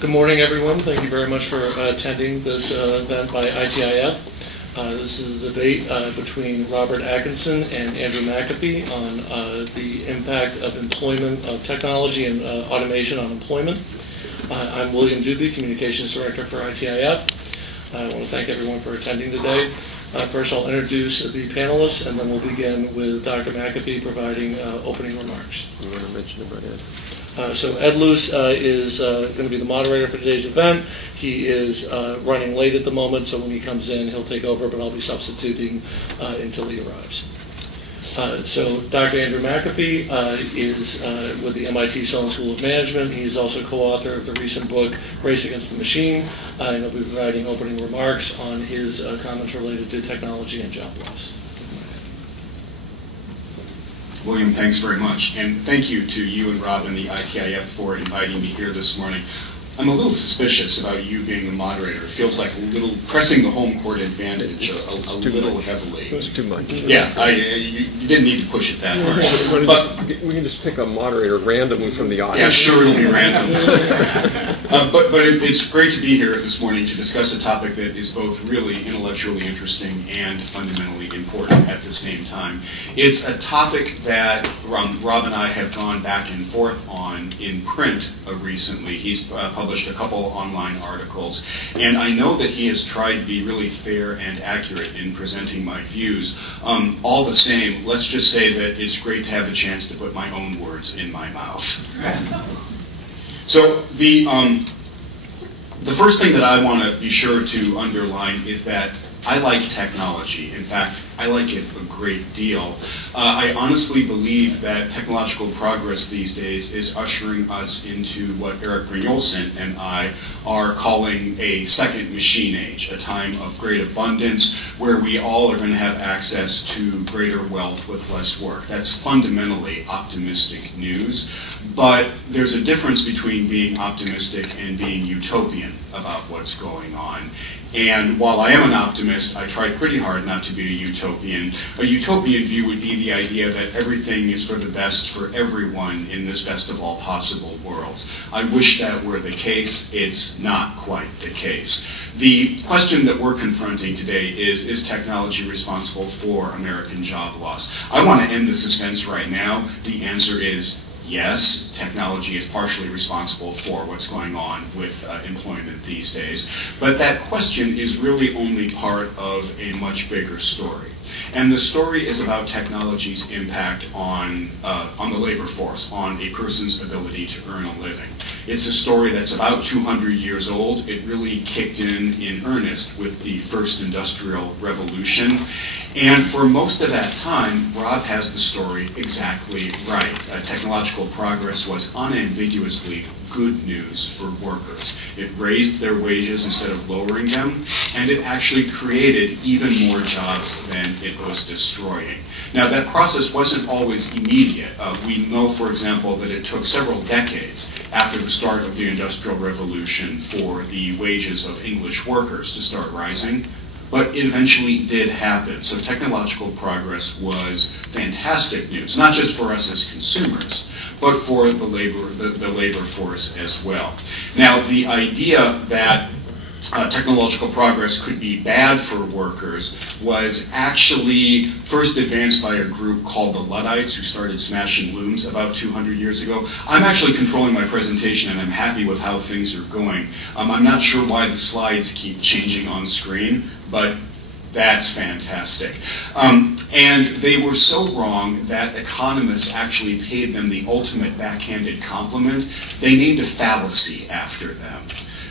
Good morning, everyone. Thank you very much for attending this event by ITIF. This is a debate between Robert Atkinson and Andrew McAfee on the impact of employment, of technology and automation on employment. I'm William Doobie, Communications Director for ITIF. I want to thank everyone for attending today. First, I'll introduce the panelists, and then we'll begin with Dr. McAfee providing opening remarks. You want to mention about Ed? So Ed Luce is going to be the moderator for today's event. He is running late at the moment, so when he comes in, he'll take over, but I'll be substituting until he arrives. So Dr. Andrew McAfee is with the MIT Sloan School of Management. He is also co-author of the recent book, Race Against the Machine, and he'll be providing opening remarks on his comments related to technology and job loss. William, thanks very much. And thank you to you and Rob and the ITIF for inviting me here this morning. I'm a little suspicious about you being the moderator. It feels like a little pressing the home court advantage a little heavily. It was too much. Yeah, you didn't need to push it that hard. But we can just pick a moderator randomly from the audience. Yeah, sure, it'll be random. But it's great to be here this morning to discuss a topic that is both really intellectually interesting and fundamentally important at the same time. It's a topic that Rob and I have gone back and forth on in print recently. He's published a couple online articles, and I know that he has tried to be really fair and accurate in presenting my views. All the same, let's just say that it's great to have the chance to put my own words in my mouth. So the first thing that I want to be sure to underline is that I like technology. In fact, I like it a great deal. I honestly believe that technological progress these days is ushering us into what Erik Brynjolfsson and I are calling a second machine age, a time of great abundance where we all are going to have access to greater wealth with less work. That's fundamentally optimistic news, but there's a difference between being optimistic and being utopian about what's going on. And while I am an optimist, I try pretty hard not to be a utopian. A utopian view would be the idea that everything is for the best for everyone in this best of all possible worlds. I wish that were the case. It's not quite the case. The question that we're confronting today is technology responsible for American job loss? I want to end the suspense right now. The answer is yes, technology is partially responsible for what's going on with employment these days. But that question is really only part of a much bigger story. And the story is about technology's impact on the labor force, on a person's ability to earn a living. It's a story that's about 200 years old. It really kicked in earnest with the first industrial revolution. And for most of that time, Rob has the story exactly right. Technological progress was unambiguously good news for workers. It raised their wages instead of lowering them, and it actually created even more jobs than it was destroying. Now, that process wasn't always immediate. We know, for example, that it took several decades after the start of the Industrial Revolution for the wages of English workers to start rising. But it eventually did happen. So technological progress was fantastic news, not just for us as consumers, but for the labor force as well. Now, the idea that technological progress could be bad for workers was actually first advanced by a group called the Luddites, who started smashing looms about 200 years ago. I'm actually controlling my presentation, and I'm happy with how things are going. I'm not sure why the slides keep changing on screen, but that's fantastic. And they were so wrong that economists actually paid them the ultimate backhanded compliment. They named a fallacy after them.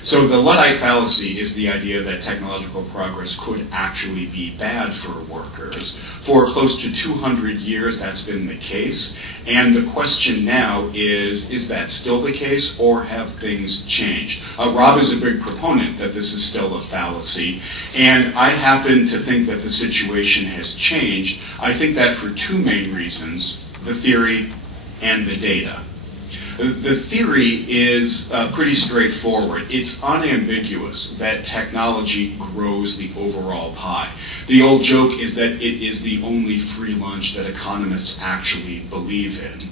So the Luddite fallacy is the idea that technological progress could actually be bad for workers. For close to 200 years, that's been the case. And the question now is that still the case, or have things changed? Rob is a big proponent that this is still a fallacy. And I happen to think that the situation has changed. I think that for two main reasons: the theory and the data. The theory is pretty straightforward. It's unambiguous that technology grows the overall pie. The old joke is that it is the only free lunch that economists actually believe in.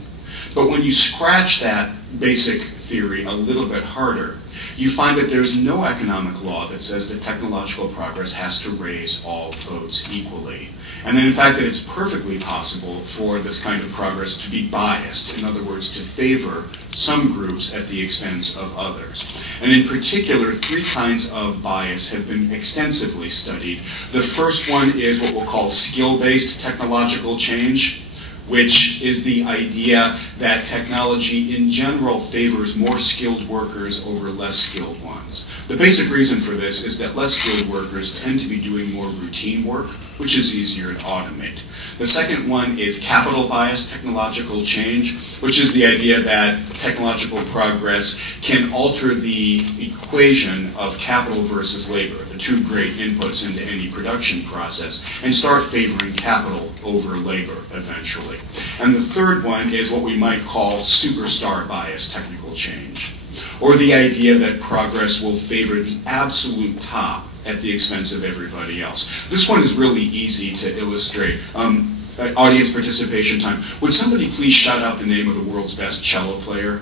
But when you scratch that basic theory a little bit harder, you find that there's no economic law that says that technological progress has to raise all boats equally. And then, in fact, that it's perfectly possible for this kind of progress to be biased, in other words, to favor some groups at the expense of others. And in particular, three kinds of bias have been extensively studied. The first one is what we'll call skill-based technological change, which is the idea that technology in general favors more skilled workers over less skilled ones. The basic reason for this is that less skilled workers tend to be doing more routine work, which is easier to automate. The second one is capital bias technological change, which is the idea that technological progress can alter the equation of capital versus labor, the two great inputs into any production process, and start favoring capital over labor eventually. And the third one is what we might call superstar bias technical change, or the idea that progress will favor the absolute top at the expense of everybody else. This one is really easy to illustrate. Audience participation time. Would somebody please shout out the name of the world's best cello player?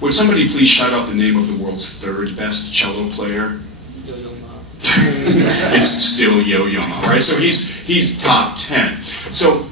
Would somebody please shout out the name of the world's third best cello player? It's still Yo-Yo Ma, right? So he's top 10. So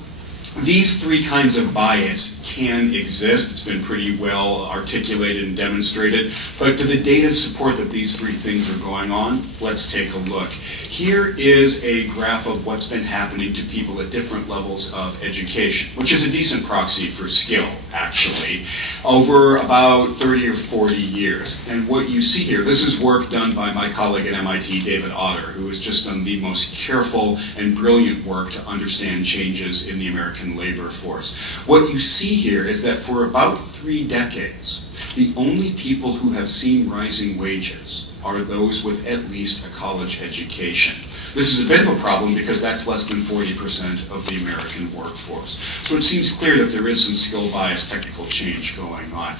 these three kinds of bias can exist. It's been pretty well articulated and demonstrated. But do the data support that these three things are going on? Let's take a look. Here is a graph of what's been happening to people at different levels of education, which is a decent proxy for skill, actually, over about 30 or 40 years. And what you see here, this is work done by my colleague at MIT, David Otter, who has just done the most careful and brilliant work to understand changes in the American labor force. What you see here is that for about 3 decades, the only people who have seen rising wages are those with at least a college education. This is a bit of a problem because that's less than 40% of the American workforce. So it seems clear that there is some skill bias technical change going on.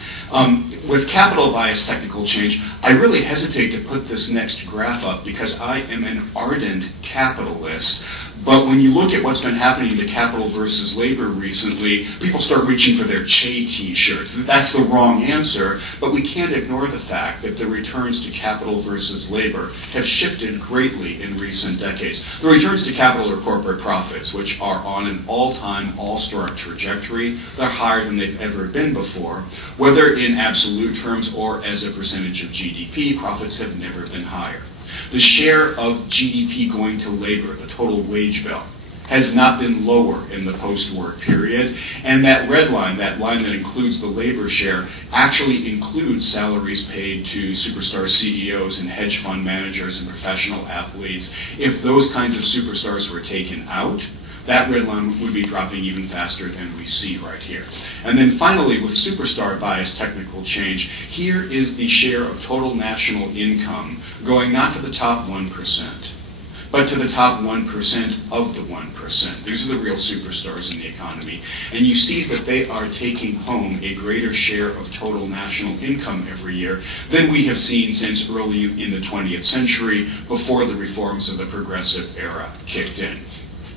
With capital bias technical change, I really hesitate to put this next graph up because I am an ardent capitalist. But when you look at what's been happening to capital versus labor recently, people start reaching for their Che t-shirts. That's the wrong answer, but we can't ignore the fact that the returns to capital versus labor have shifted greatly in recent decades. The returns to capital are corporate profits, which are on an all-time, all-star trajectory. They're higher than they've ever been before. Whether in absolute terms or as a percentage of GDP, profits have never been higher. The share of GDP going to labor, the total wage bill, has not been lower in the post-war period. And that red line, that line that includes the labor share, actually includes salaries paid to superstar CEOs and hedge fund managers and professional athletes. If those kinds of superstars were taken out, that red line would be dropping even faster than we see right here. And then finally, with superstar bias technical change, here is the share of total national income going not to the top 1%, but to the top 1% of the 1%. These are the real superstars in the economy. And you see that they are taking home a greater share of total national income every year than we have seen since early in the 20th century, before the reforms of the progressive era kicked in.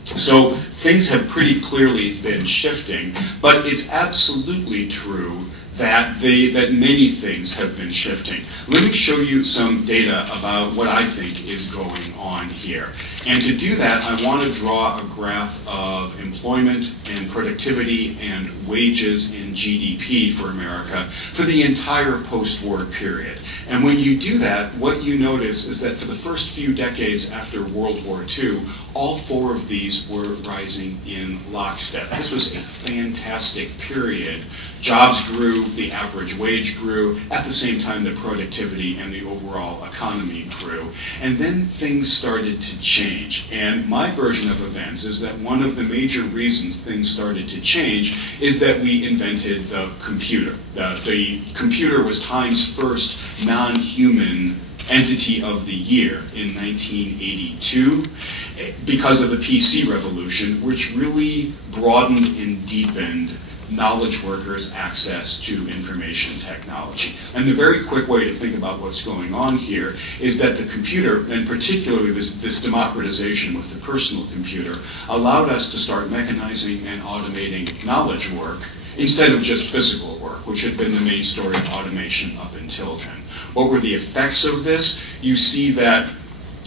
So things have pretty clearly been shifting, but it's absolutely true that many things have been shifting. Let me show you some data about what I think is going on here. And to do that, I want to draw a graph of employment and productivity and wages and GDP for America for the entire post-war period. And when you do that, what you notice is that for the first few decades after World War II, all 4 of these were rising in lockstep. This was a fantastic period. Jobs grew, the average wage grew, at the same time the productivity and the overall economy grew. And then things started to change. And my version of events is that one of the major reasons things started to change is that we invented the computer. The computer was Time's first non-human entity of the year in 1982 because of the PC revolution, which really broadened and deepened knowledge workers' access to information technology. And the very quick way to think about what's going on here is that the computer, and particularly this democratization with the personal computer, allowed us to start mechanizing and automating knowledge work instead of just physical work, which had been the main story of automation up until then. What were the effects of this? You see that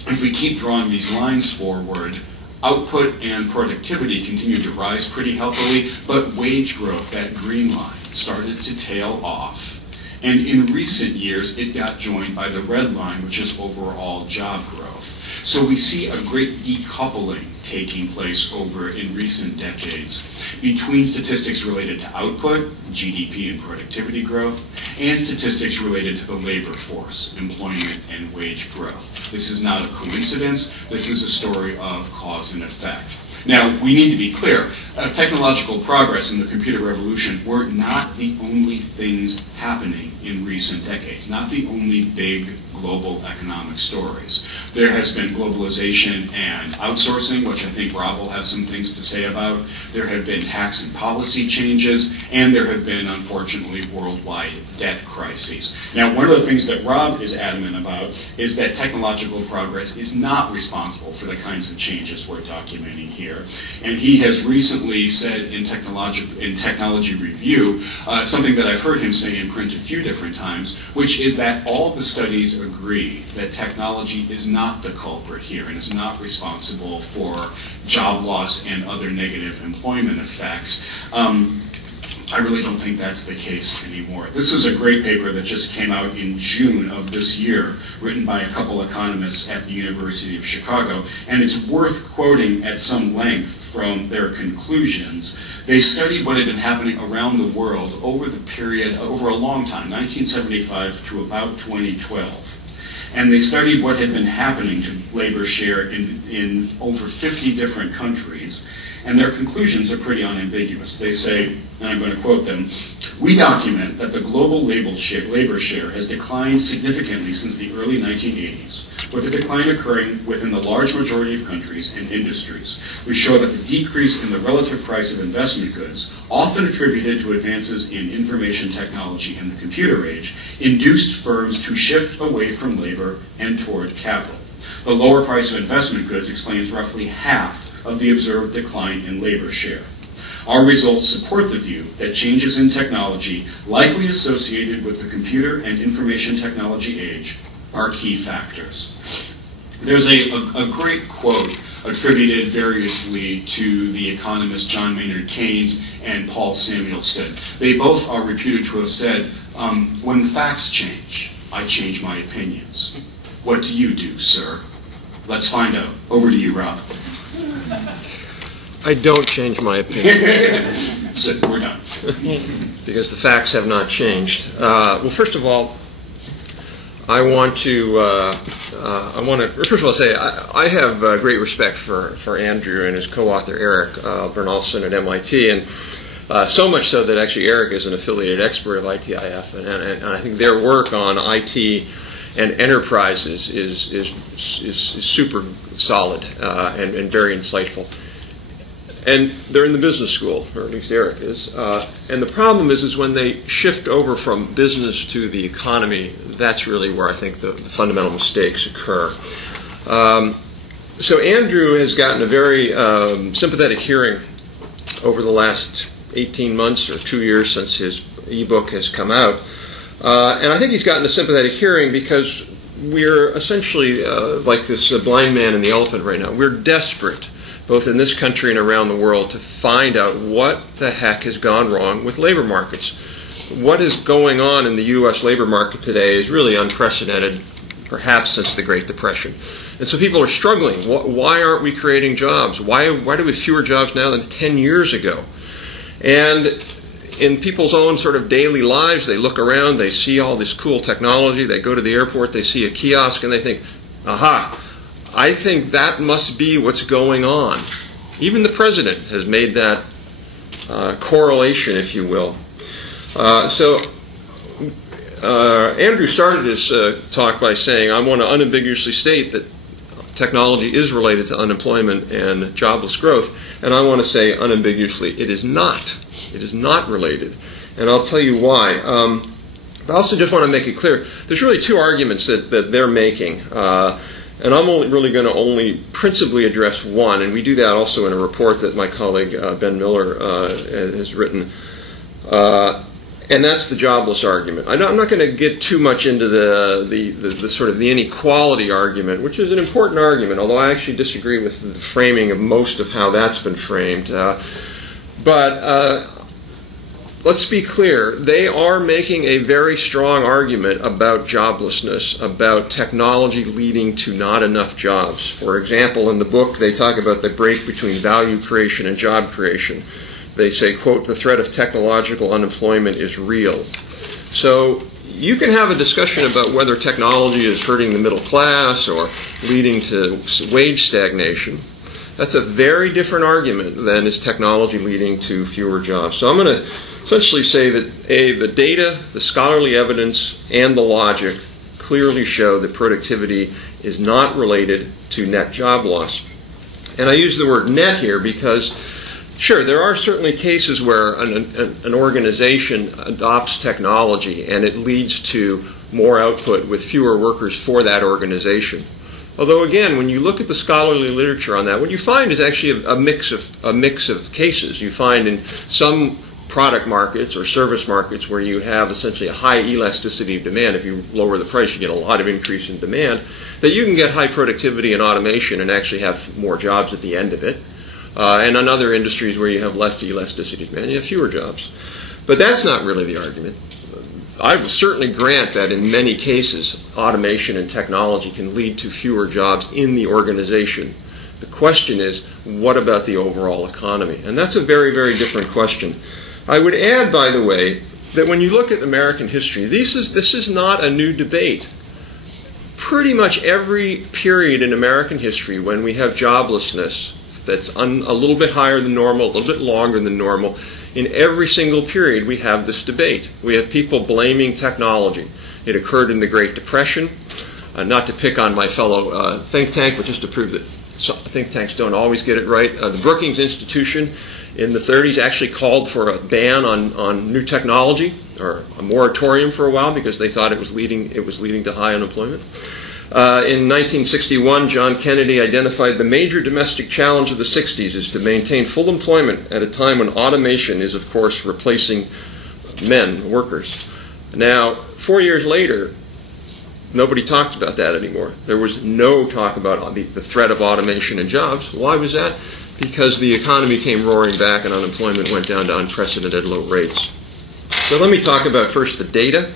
if we keep drawing these lines forward, output and productivity continued to rise pretty healthily, but wage growth, that green line, started to tail off. And in recent years, it got joined by the red line, which is overall job growth. So we see a great decoupling taking place over in recent decades between statistics related to output, GDP and productivity growth, and statistics related to the labor force, employment and wage growth. This is not a coincidence. This is a story of cause and effect. Now, we need to be clear. Technological progress and the computer revolution were not the only things happening in recent decades, not the only big global economic stories. There has been globalization and outsourcing, which I think Rob will have some things to say about. There have been tax and policy changes, and there have been, unfortunately, worldwide debt crises. Now, one of the things that Rob is adamant about is that technological progress is not responsible for the kinds of changes we're documenting here. And he has recently said in Technology Review, something that I've heard him say in print a few different times, which is that all the studies agree that technology is not the culprit here and is not responsible for job loss and other negative employment effects. I really don't think that's the case anymore. This is a great paper that just came out in June of this year, written by a couple economists at the University of Chicago, and it's worth quoting at some length from their conclusions. They studied what had been happening around the world over the period, over a long time, 1975 to about 2012. And they studied what had been happening to labor share in over 50 different countries. And their conclusions are pretty unambiguous. They say, and I'm going to quote them, "We document that the global labor share has declined significantly since the early 1980s, with the decline occurring within the large majority of countries and industries. We show that the decrease in the relative price of investment goods, often attributed to advances in information technology and the computer age, induced firms to shift away from labor and toward capital. The lower price of investment goods explains roughly half of the observed decline in labor share. Our results support the view that changes in technology, likely associated with the computer and information technology age, are key factors." There's a great quote attributed variously to the economists John Maynard Keynes and Paul Samuelson. They both are reputed to have said, "When facts change, I change my opinions. What do you do, sir?" Let's find out. Over to you, Rob. I don't change my opinion. So we're done. Because the facts have not changed. Well, first of all, I want to first of all say I have great respect for Andrew and his co-author Erik Brynjolfsson at MIT, and so much so that actually Erik is an affiliated expert of ITIF, and I think their work on IT and enterprises is super solid and very insightful. And they're in the business school, or at least Erik is. And the problem is when they shift over from business to the economy, that's really where I think the fundamental mistakes occur. So Andrew has gotten a very sympathetic hearing over the last 18 months or 2 years since his ebook has come out. And I think he's gotten a sympathetic hearing because we're essentially like this blind man and the elephant right now. We're desperate, both in this country and around the world, to find out what the heck has gone wrong with labor markets. What is going on in the U.S. labor market today is really unprecedented, perhaps since the Great Depression. And so people are struggling. Why aren't we creating jobs? Why do we have fewer jobs now than 10 years ago? And in people's own sort of daily lives, they look around, they see all this cool technology, they go to the airport, they see a kiosk, and they think, aha, I think that must be what's going on. Even the president has made that correlation, if you will. So Andrew started his talk by saying, I want to unambiguously state that technology is related to unemployment and jobless growth. And I want to say unambiguously, it is not. It is not related. And I'll tell you why. I also just want to make it clear, there's really two arguments that they're making. And I'm really going to principally address one, and we do that also in a report that my colleague Ben Miller has written. And that's the jobless argument. I'm not going to get too much into the sort of the inequality argument, which is an important argument, although I actually disagree with the framing of most of how that's been framed. But let's be clear. They are making a very strong argument about joblessness, about technology leading to not enough jobs. For example, in the book, they talk about the break between value creation and job creation. They say, quote, the threat of technological unemployment is real. So you can have a discussion about whether technology is hurting the middle class or leading to wage stagnation. That's a very different argument than is technology leading to fewer jobs. So I'm going to essentially say that, A, the data, the scholarly evidence, and the logic clearly show that productivity is not related to net job loss. And I use the word net here because, sure, there are certainly cases where an organization adopts technology and it leads to more output with fewer workers for that organization. Although, again, when you look at the scholarly literature on that, what you find is actually a mix of cases. You find in some product markets or service markets where you have essentially a high elasticity of demand. If you lower the price, you get a lot of increase in demand, that you can get high productivity and automation and actually have more jobs at the end of it. And in other industries where you have less elasticity of demand, you have fewer jobs. But that's not really the argument. I would certainly grant that in many cases, automation and technology can lead to fewer jobs in the organization. The question is, what about the overall economy? And that's a very, very different question. I would add, by the way, that when you look at American history, this is not a new debate. Pretty much every period in American history when we have joblessness that's a little bit higher than normal, a little bit longer than normal, in every single period we have this debate. We have people blaming technology. It occurred in the Great Depression. Not to pick on my fellow think tank, but just to prove that think tanks don't always get it right. The Brookings Institution in the 30s actually called for a ban on new technology, or a moratorium for a while, because they thought it was leading to high unemployment. In 1961, John Kennedy identified the major domestic challenge of the 60s is to maintain full employment at a time when automation is, of course, replacing men, workers. Now, 4 years later, nobody talked about that anymore. There was no talk about the threat of automation and jobs. Why was that? Because the economy came roaring back and unemployment went down to unprecedented low rates. So let me talk about first the data.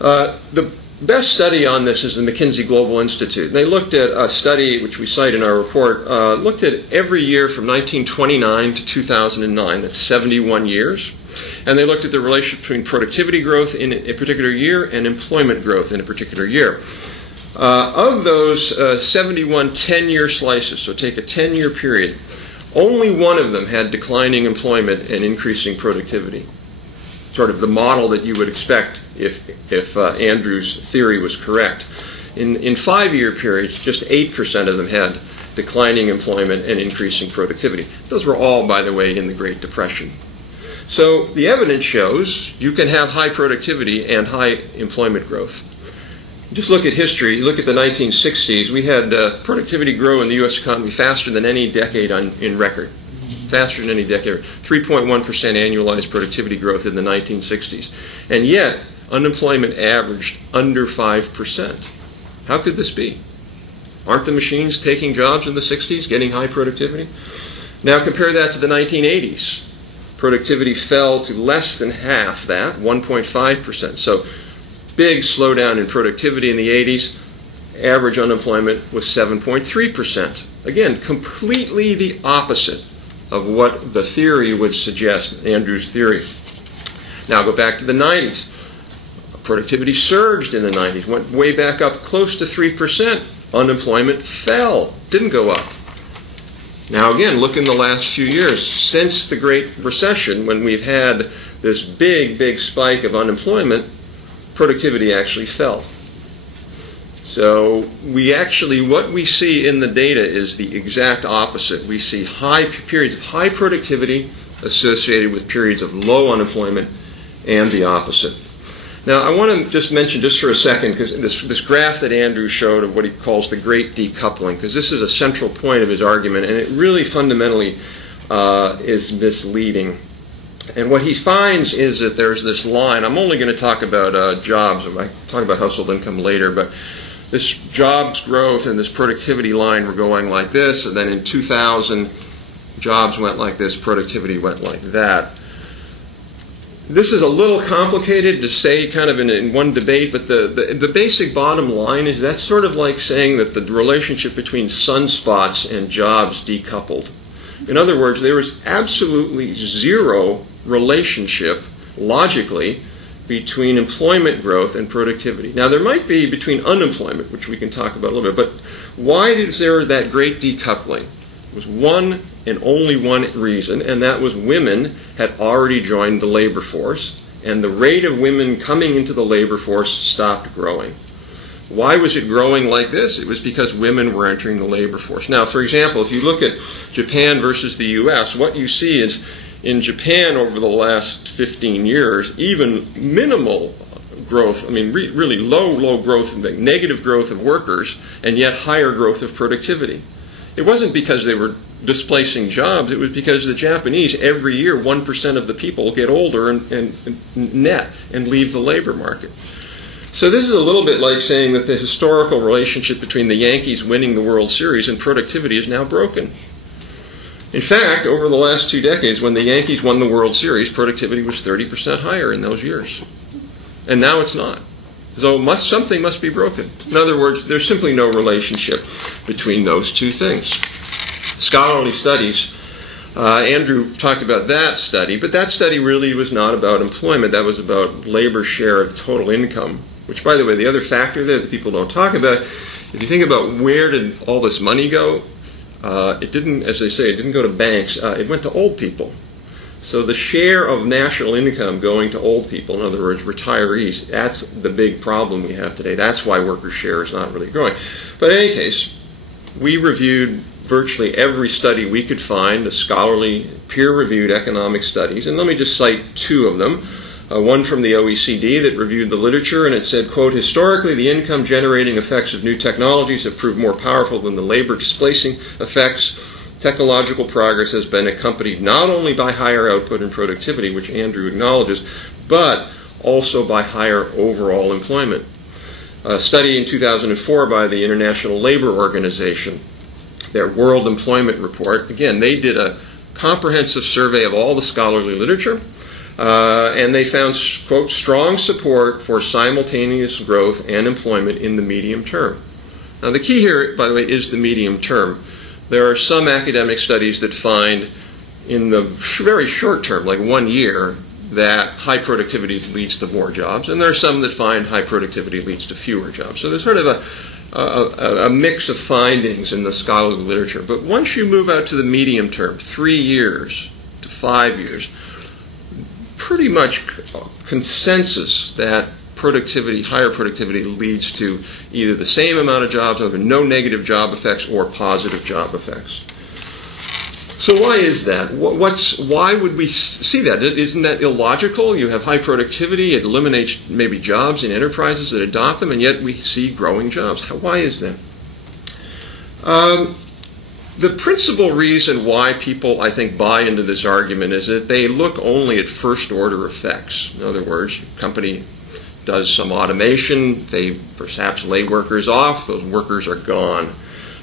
The best study on this is the McKinsey Global Institute. They looked at a study, which we cite in our report, looked at every year from 1929 to 2009. That's 71 years. And they looked at the relationship between productivity growth in a particular year and employment growth in a particular year. Of those 71 10-year slices, so take a 10-year period, only one of them had declining employment and increasing productivity. Sort of the model that you would expect if Andrew's theory was correct. In 5-year periods, just 8% of them had declining employment and increasing productivity. Those were all, by the way, in the Great Depression. So the evidence shows you can have high productivity and high employment growth. Just look at history. Look at the 1960s. We had productivity grow in the U.S. economy faster than any decade in record. Faster than any decade. 3.1% annualized productivity growth in the 1960s. And yet, unemployment averaged under 5%. How could this be? Aren't the machines taking jobs in the 60s, getting high productivity? Now compare that to the 1980s. Productivity fell to less than half that, 1.5%. So big slowdown in productivity in the 80s. Average unemployment was 7.3%. Again, completely the opposite of what the theory would suggest, Andrew's theory. Now go back to the 90s. Productivity surged in the 90s, went way back up close to 3%. Unemployment fell, didn't go up. Now again, look in the last few years. Since the Great Recession, when we've had this big spike of unemployment, productivity actually fell. So what we see in the data is the exact opposite. We see periods of high productivity associated with periods of low unemployment, and the opposite. Now, I want to just mention just for a second, because this graph that Andrew showed of what he calls the great decoupling, because this is a central point of his argument, and it really fundamentally is misleading. And what he finds is that there's this line. I'm only going to talk about jobs. I talk about household income later, but this jobs growth and this productivity line were going like this, and then in 2000, jobs went like this, productivity went like that. This is a little complicated to say kind of in one debate, but the basic bottom line is that's sort of like saying that the relationship between sunspots and jobs decoupled. In other words, there was absolutely zero relationship, logically, between employment growth and productivity. Now, there might be between unemployment, which we can talk about a little bit, but why is there that great decoupling? It was one and only one reason, and that was women had already joined the labor force, and the rate of women coming into the labor force stopped growing. Why was it growing like this? It was because women were entering the labor force. Now, for example, if you look at Japan versus the U.S., what you see is in Japan over the last 15 years, even minimal growth, really low growth, negative growth of workers, and yet higher growth of productivity. It wasn't because they were displacing jobs. It was because the Japanese, every year, 1% of the people get older and net and leave the labor market. So this is a little bit like saying that the historical relationship between the Yankees winning the World Series and productivity is now broken. In fact, over the last 2 decades, when the Yankees won the World Series, productivity was 30% higher in those years. And now it's not. So something must be broken. In other words, there's simply no relationship between those two things. Scholarly studies, Andrew talked about that study, but that study really was not about employment. That was about labor share of total income, which, by the way, the other factor there that people don't talk about, if you think about where did all this money go, it didn't, as they say, it didn't go to banks. It went to old people. So the share of national income going to old people, in other words, retirees, that's the big problem we have today. That's why worker share is not really growing. But in any case, we reviewed virtually every study we could find, the scholarly, peer-reviewed economic studies, and let me just cite 2 of them. One from the OECD that reviewed the literature, and it said, quote, historically, the income-generating effects of new technologies have proved more powerful than the labor-displacing effects. Technological progress has been accompanied not only by higher output and productivity, which Andrew acknowledges, but also by higher overall employment. A study in 2004 by the International Labor Organization, their World Employment Report, again, they did a comprehensive survey of all the scholarly literature, and they found, quote, strong support for simultaneous growth and employment in the medium term. Now, the key here, by the way, is the medium term. There are some academic studies that find in the very short term, like 1 year, that high productivity leads to more jobs, and there are some that find high productivity leads to fewer jobs. So there's sort of a mix of findings in the scholarly literature. But once you move out to the medium term, 3 years to 5 years, pretty much consensus that higher productivity leads to either the same amount of jobs, or no negative job effects, or positive job effects. So why is that? Why would we see that? Isn't that illogical? You have high productivity, it eliminates maybe jobs in enterprises that adopt them, and yet we see growing jobs. Why is that? The principal reason why people, I think, buy into this argument is that they look only at first-order effects. In other words, company does some automation, they perhaps lay workers off, those workers are gone.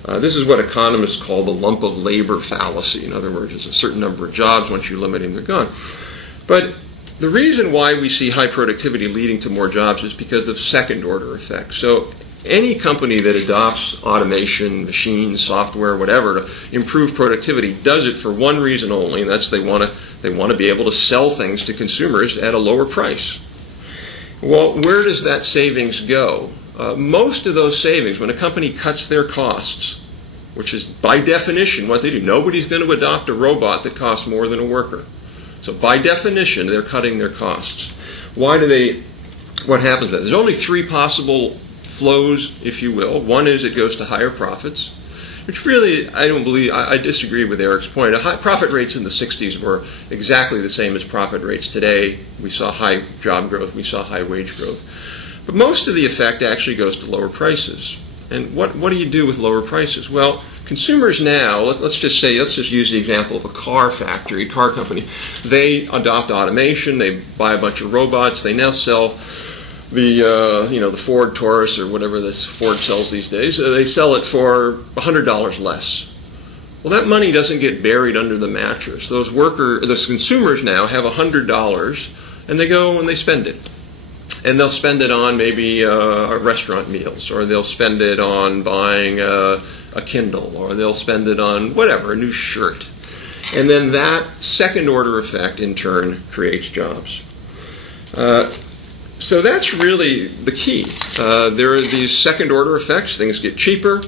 This is what economists call the lump of labor fallacy. In other words, it's a certain number of jobs, once you limit them, they're gone. But the reason why we see high productivity leading to more jobs is because of second-order effects. So any company that adopts automation, machines, software, whatever, to improve productivity does it for one reason only, and that's they want to be able to sell things to consumers at a lower price. Well, where does that savings go? Most of those savings, when a company cuts their costs, which is by definition what they do, nobody's going to adopt a robot that costs more than a worker. So by definition, they're cutting their costs. What happens then? There's only 3 possible flows, if you will. One is it goes to higher profits, which really, I disagree with Erik's point. Profit rates in the 60s were exactly the same as profit rates today. We saw high job growth, we saw high wage growth. But most of the effect actually goes to lower prices. And what do you do with lower prices? Well, consumers now, let's just use the example of a car factory, car company. They adopt automation. They buy a bunch of robots. They now sell the Ford Taurus or whatever this Ford sells these days. They sell it for $100 less. Well, that money doesn't get buried under the mattress. Those consumers now have $100, and they go and they spend it. And they'll spend it on maybe restaurant meals, or they'll spend it on buying a Kindle, or they'll spend it on whatever, a new shirt. And then that second-order effect, in turn, creates jobs. So that's really the key. There are these second-order effects. Things get cheaper,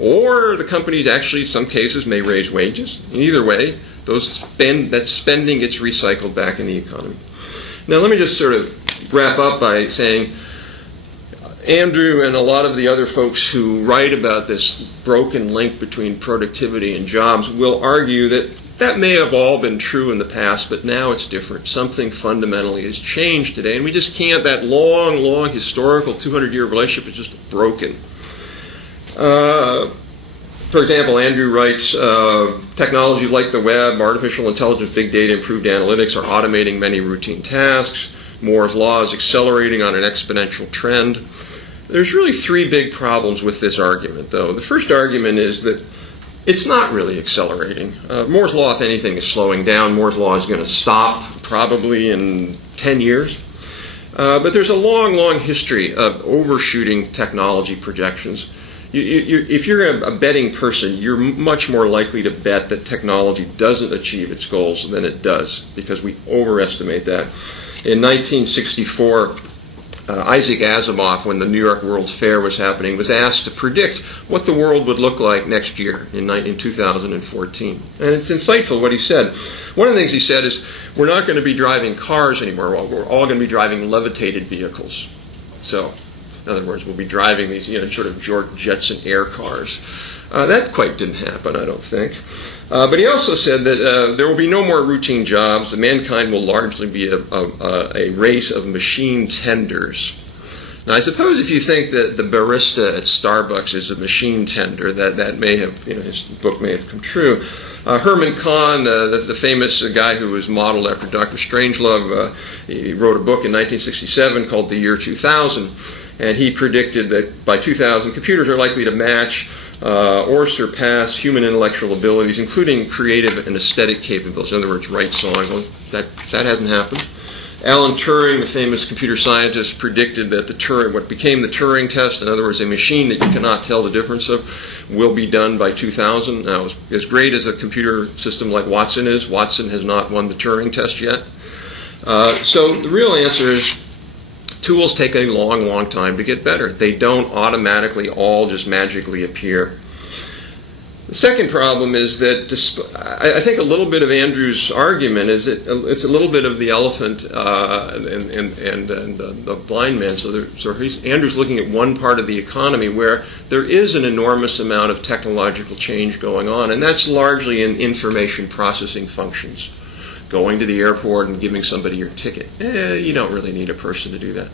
or the companies actually, in some cases, may raise wages. In either way, that spending gets recycled back in the economy. Now, let me just sort of wrap up by saying Andrew and a lot of the other folks who write about this broken link between productivity and jobs will argue that may have all been true in the past, but now it's different. Something fundamentally has changed today, and we just can't, that long, long historical 200-year relationship is just broken. For example, Andrew writes, technology like the web, artificial intelligence, big data, improved analytics are automating many routine tasks. Moore's law is accelerating on an exponential trend. There's really three big problems with this argument, though. The first argument is that it's not really accelerating. Moore's law, if anything, is slowing down. Moore's law is going to stop probably in 10 years. But there's a long, long history of overshooting technology projections. If you're a betting person, you're much more likely to bet that technology doesn't achieve its goals than it does, because we overestimate that. In 1964, Isaac Asimov, when the New York World's Fair was happening, was asked to predict what the world would look like next year in 2014. And it's insightful what he said. One of the things he said is, we're not going to be driving cars anymore. We're all going to be driving levitated vehicles. So, in other words, we'll be driving these, sort of George Jetson air cars. That quite didn't happen, I don't think. But he also said that there will be no more routine jobs. That mankind will largely be a race of machine tenders. Now, I suppose if you think that the barista at Starbucks is a machine tender, that may have, his book may have come true. Herman Kahn, the famous guy who was modeled after Dr. Strangelove, he wrote a book in 1967 called The Year 2000. And he predicted that by 2000, computers are likely to match or surpass human intellectual abilities, including creative and aesthetic capabilities. In other words, write songs. Well, that hasn't happened. Alan Turing, the famous computer scientist, predicted that what became the Turing test, in other words, a machine that you cannot tell the difference of, will be done by 2000. Now, as great as a computer system like Watson is, Watson has not won the Turing test yet. So the real answer is, tools take a long, long time to get better. They don't automatically all just magically appear. The second problem is that I think a little bit of Andrew's argument is that it's a little bit of the elephant and the blind man. So Andrew's looking at one part of the economy where there is an enormous amount of technological change going on, and that's largely in information processing functions. Going to the airport and giving somebody your ticket. You don't really need a person to do that.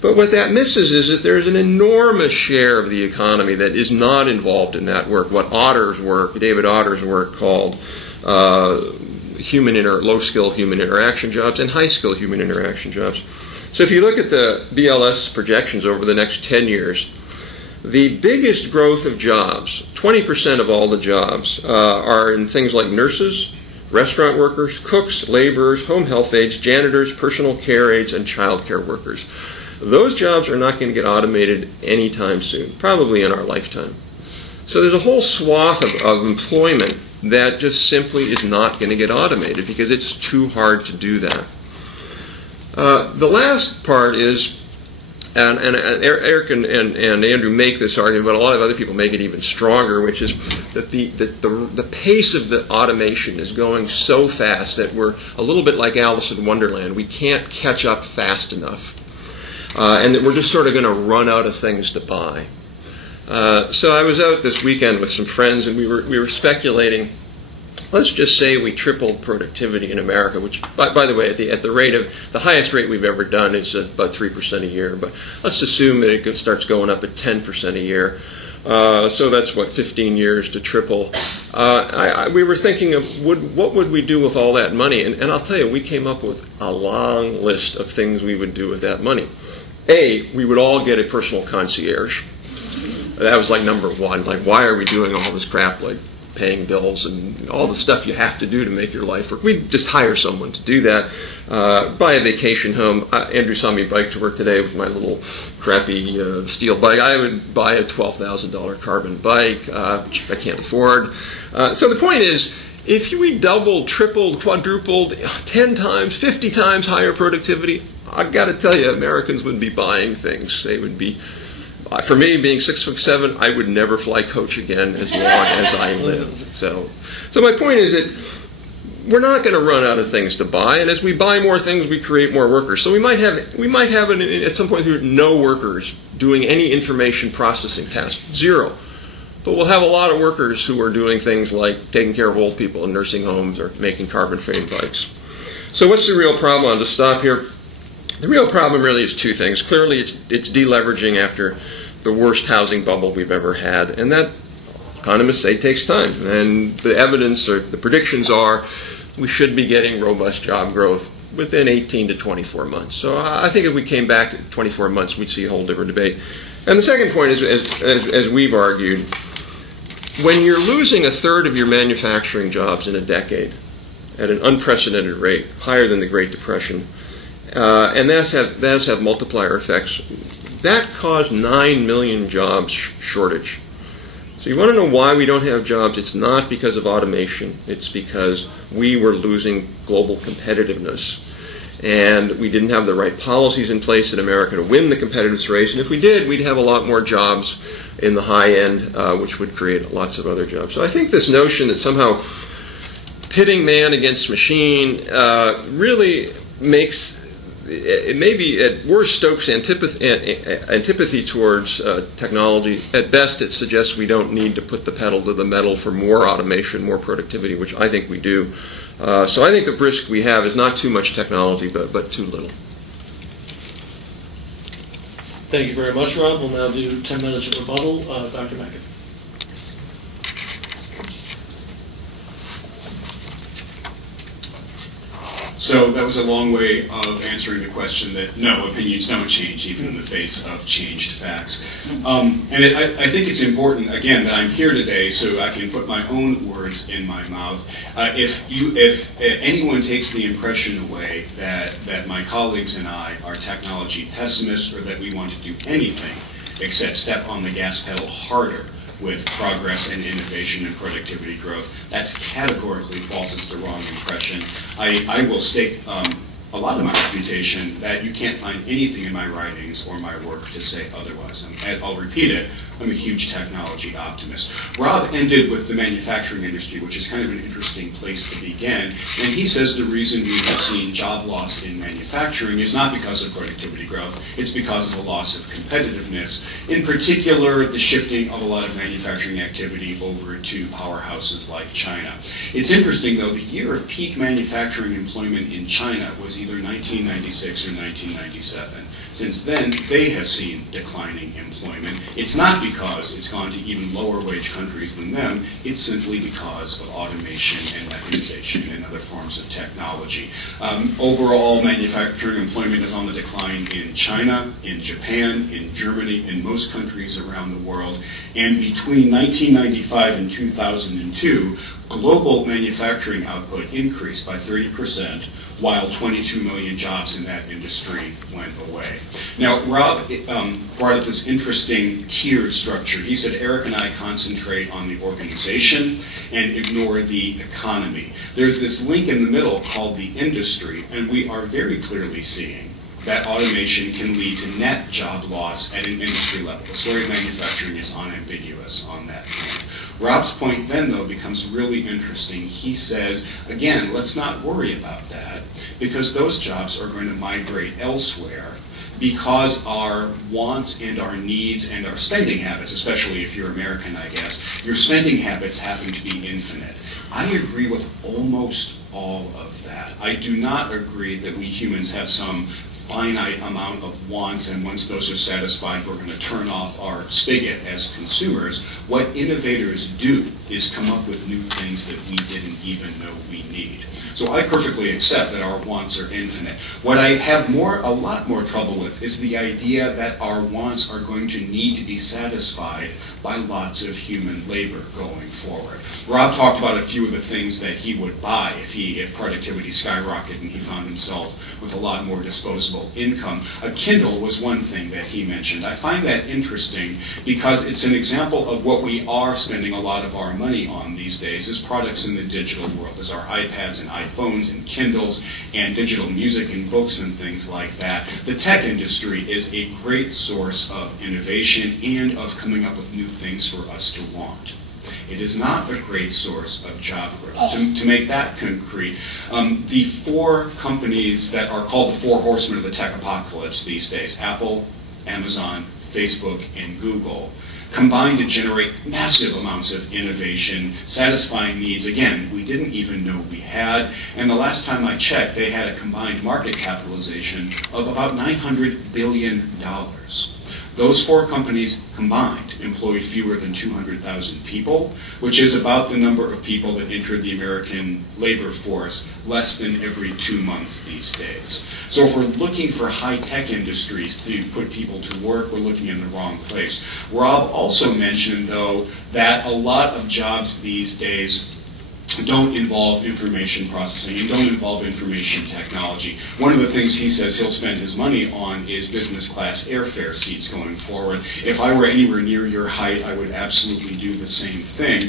But what that misses is that there's an enormous share of the economy that is not involved in that work, what David Otter's work called low-skill human interaction jobs and high-skill human interaction jobs. So if you look at the BLS projections over the next 10 years, the biggest growth of jobs, 20% of all the jobs, are in things like nurses, restaurant workers, cooks, laborers, home health aides, janitors, personal care aides, and child care workers. Those jobs are not going to get automated anytime soon, probably in our lifetime. So there's a whole swath of employment that just simply is not going to get automated because it's too hard to do that. The last part is, and Erik and Andrew make this argument, but a lot of other people make it even stronger, which is that the pace of the automation is going so fast that we're a little bit like Alice in Wonderland. We can't catch up fast enough. And that we're just sort of going to run out of things to buy. So I was out this weekend with some friends, and we were speculating. Let's just say we tripled productivity in America, which, by the way, at the rate of the highest rate we've ever done is about 3% a year. But let's assume that it starts going up at 10% a year. So that's, 15 years to triple. We were thinking of what would we do with all that money? And I'll tell you, we came up with a long list of things we would do with that money. A, we would all get a personal concierge. That was like number one. Like, why are we doing all this crap, like paying bills and all the stuff you have to do to make your life work? We'd just hire someone to do that. Buy a vacation home. Andrew saw me bike to work today with my little crappy steel bike. I would buy a $12,000 carbon bike, which I can't afford. So the point is, if we doubled, tripled, quadrupled, 10 times, 50 times higher productivity, I've got to tell you, Americans would be buying things. They would be, for me, being 6'7", I would never fly coach again as long as I live. So my point is that we're not going to run out of things to buy, and as we buy more things, we create more workers. So we might have at some point no workers doing any information processing tasks, zero. But we'll have a lot of workers who are doing things like taking care of old people in nursing homes or making carbon-free bikes. So what's the real problem? I'll just stop here. The real problem really is two things. Clearly, it's deleveraging after the worst housing bubble we've ever had, and that, economists say, takes time. And the evidence or the predictions are we should be getting robust job growth within 18 to 24 months. So I think if we came back to 24 months, we'd see a whole different debate. And the second point is, as we've argued, when you're losing a third of your manufacturing jobs in a decade at an unprecedented rate, higher than the Great Depression, and that's have multiplier effects, that caused 9 million jobs shortage. So you want to know why we don't have jobs? It's not because of automation. It's because we were losing global competitiveness. And we didn't have the right policies in place in America to win the competitiveness race. And if we did, we'd have a lot more jobs in the high end, which would create lots of other jobs. So I think this notion that somehow pitting man against machine really makes, it maybe at worst stokes antipathy towards technology. At best, it suggests we don't need to put the pedal to the metal for more automation, more productivity, which I think we do. So I think the risk we have is not too much technology, but too little. Thank you very much, Rob. We'll now do 10 minutes of rebuttal. Dr. McAfee. So that was a long way of answering the question that no, opinions don't change even in the face of changed facts. And I think it's important, again, that I'm here today so I can put my own words in my mouth. If anyone takes the impression away that my colleagues and I are technology pessimists or that we want to do anything except step on the gas pedal harder with progress and innovation and productivity growth, that's categorically false. It's the wrong impression. I will stake a lot of my reputation that you can't find anything in my writings or my work to say otherwise. I'll repeat it. I'm a huge technology optimist. Rob ended with the manufacturing industry, which is kind of an interesting place to begin. And he says the reason we have seen job loss in manufacturing is not because of productivity growth. It's because of a loss of competitiveness. In particular, the shifting of a lot of manufacturing activity over to powerhouses like China. It's interesting, though, the year of peak manufacturing employment in China was either 1996 or 1997. Since then, they have seen declining employment. It's not because it's gone to even lower wage countries than them. It's simply because of automation and mechanization and other forms of technology. Overall, manufacturing employment is on the decline in China, in Japan, in Germany, in most countries around the world. And between 1995 and 2002, global manufacturing output increased by 30%, while 22 million jobs in that industry went away. Now, Rob brought up this interesting tiered structure. He said Erik and I concentrate on the organization and ignore the economy. There's this link in the middle called the industry, and we are very clearly seeing that automation can lead to net job loss at an industry level. The story of manufacturing is unambiguous on that point. Rob's point then, though, becomes really interesting. He says, again, let's not worry about that, because those jobs are going to migrate elsewhere because our wants and our needs and our spending habits, especially if you're American, I guess, your spending habits happen to be infinite. I agree with almost all of that. I do not agree that we humans have some finite amount of wants, and once those are satisfied, we're going to turn off our spigot as consumers. What innovators do is come up with new things that we didn't even know we need. So I perfectly accept that our wants are infinite. What I have a lot more trouble with is the idea that our wants are going to need to be satisfied by lots of human labor going forward. Rob talked about a few of the things that he would buy if productivity skyrocketed and he found himself with a lot more disposable income. A Kindle was one thing that he mentioned. I find that interesting because it's an example of what we are spending a lot of our money on these days is products in the digital world, as our iPads and iPhones and Kindles and digital music and books and things like that. The tech industry is a great source of innovation and of coming up with new things for us to want. It is not a great source of job growth. To make that concrete, the four companies that are called the four horsemen of the tech apocalypse these days, Apple, Amazon, Facebook, and Google, combined to generate massive amounts of innovation, satisfying needs, again, we didn't even know we had. And the last time I checked, they had a combined market capitalization of about $900 billion. Those four companies combined employ fewer than 200,000 people, which is about the number of people that enter the American labor force less than every 2 months these days. So if we're looking for high-tech industries to put people to work, we're looking in the wrong place. Rob also mentioned, though, that a lot of jobs these days don't involve information processing and don't involve information technology. One of the things he says he'll spend his money on is business class airfare seats going forward. If I were anywhere near your height, I would absolutely do the same thing.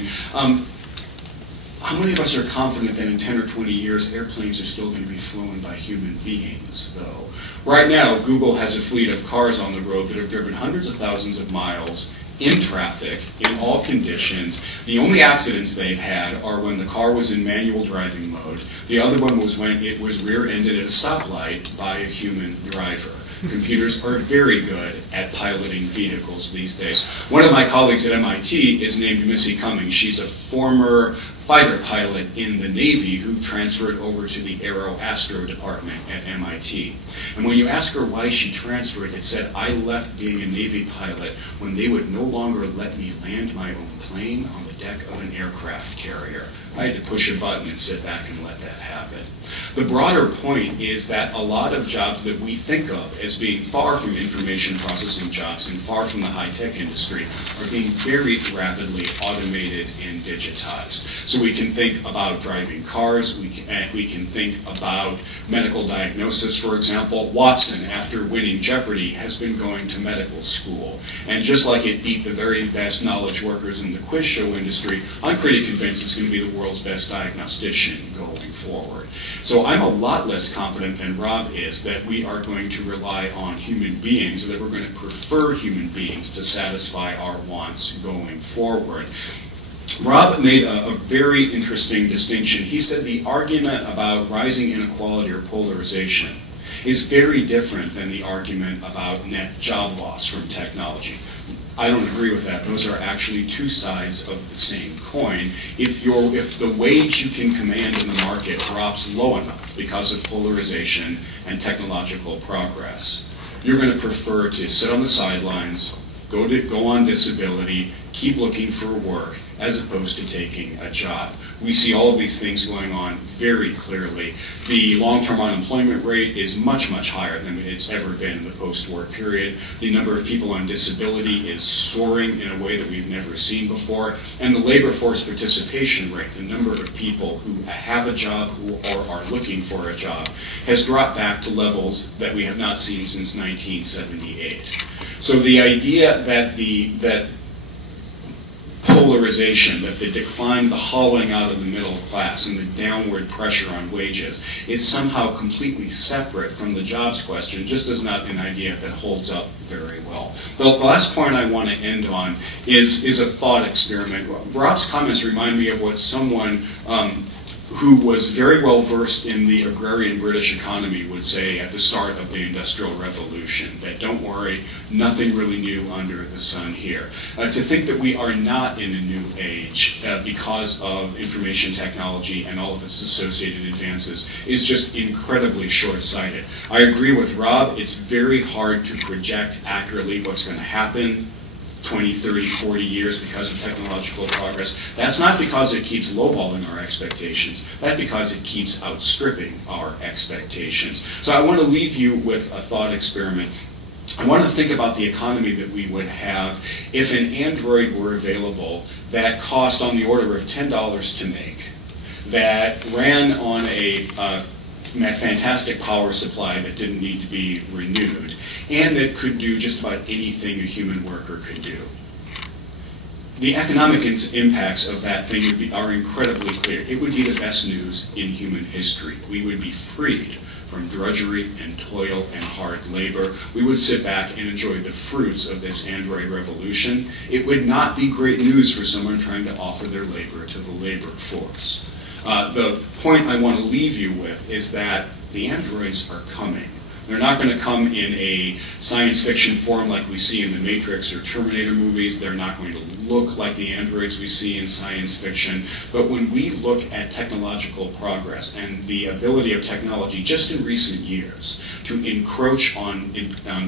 How many of us are confident that in 10 or 20 years, airplanes are still going to be flown by human beings, though? Right now, Google has a fleet of cars on the road that have driven hundreds of thousands of miles in traffic, in all conditions. The only accidents they've had are when the car was in manual driving mode. The other one was when it was rear-ended at a stoplight by a human driver. Computers are very good at piloting vehicles these days. One of my colleagues at MIT is named Missy Cummings. She's a former fighter pilot in the Navy who transferred over to the Aero-Astro department at MIT. And when you ask her why she transferred, it said, I left being a Navy pilot when they would no longer let me land my own plane on the deck of an aircraft carrier. I had to push a button and sit back and let that happen. The broader point is that a lot of jobs that we think of as being far from information processing jobs and far from the high-tech industry are being very rapidly automated and digitized. So we can think about driving cars, we can think about medical diagnosis, for example. Watson, after winning Jeopardy, has been going to medical school. And just like it beat the very best knowledge workers in the quiz show industry, I'm pretty convinced it's going to be the world's best diagnostician going forward. So I'm a lot less confident than Rob is that we are going to rely on human beings, or that we're going to prefer human beings to satisfy our wants going forward. Rob made a very interesting distinction. He said the argument about rising inequality or polarization is very different than the argument about net job loss from technology. I don't agree with that. Those are actually two sides of the same coin. If the wage you can command in the market drops low enough because of polarization and technological progress, you're going to prefer to sit on the sidelines, go on disability, keep looking for work, as opposed to taking a job. We see all of these things going on very clearly. The long-term unemployment rate is much, much higher than it's ever been in the post-war period. The number of people on disability is soaring in a way that we've never seen before. And the labor force participation rate, the number of people who have a job or are looking for a job, has dropped back to levels that we have not seen since 1978. So the idea that polarization, that the decline, the hollowing out of the middle class and the downward pressure on wages is somehow completely separate from the jobs question, just is not an idea that holds up very well. The last point I want to end on is a thought experiment. Rob's comments remind me of what someone who was very well versed in the agrarian British economy would say at the start of the Industrial Revolution that don't worry, nothing really new under the sun here. To think that we are not in a new age because of information technology and all of its associated advances is just incredibly short-sighted. I agree with Rob, it's very hard to project accurately what's going to happen 20, 30, 40 years because of technological progress. That's not because it keeps lowballing our expectations. That's because it keeps outstripping our expectations. So I want to leave you with a thought experiment. I want to think about the economy that we would have if an Android were available that cost on the order of $10 to make, that ran on a fantastic power supply that didn't need to be renewed, and that could do just about anything a human worker could do. The economic impacts of that thing are incredibly clear. It would be the best news in human history. We would be freed from drudgery and toil and hard labor. We would sit back and enjoy the fruits of this Android revolution. It would not be great news for someone trying to offer their labor to the labor force. The point I want to leave you with is that the androids are coming. They're not going to come in a science fiction form like we see in the Matrix or Terminator movies. They're not going to look like the androids we see in science fiction. But when we look at technological progress and the ability of technology just in recent years to encroach on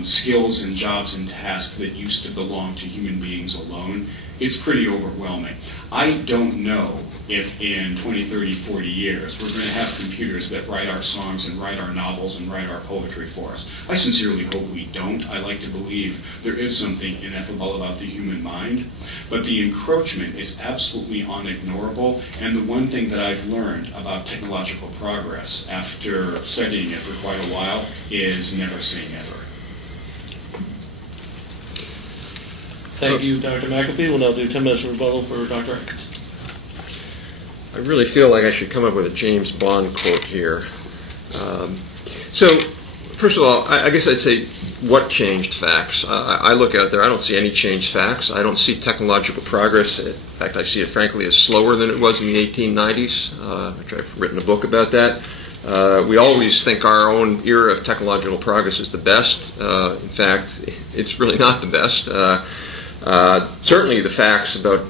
skills and jobs and tasks that used to belong to human beings alone, it's pretty overwhelming. I don't know if in 20, 30, 40 years we're going to have computers that write our songs and write our novels and write our poetry for us. I sincerely hope we don't. I like to believe there is something ineffable about the human mind, but the encroachment is absolutely unignorable, and the one thing that I've learned about technological progress after studying it for quite a while is never say never. Thank you, Dr. McAfee. We'll now do 10 minutes of rebuttal for Dr. Atkinson. I really feel like I should come up with a James Bond quote here. So, first of all, I guess I'd say what changed facts. I look out there, I don't see any changed facts. I don't see technological progress. In fact, I see it, frankly, as slower than it was in the 1890s, which I've written a book about that. We always think our own era of technological progress is the best. In fact, it's really not the best. Certainly the facts about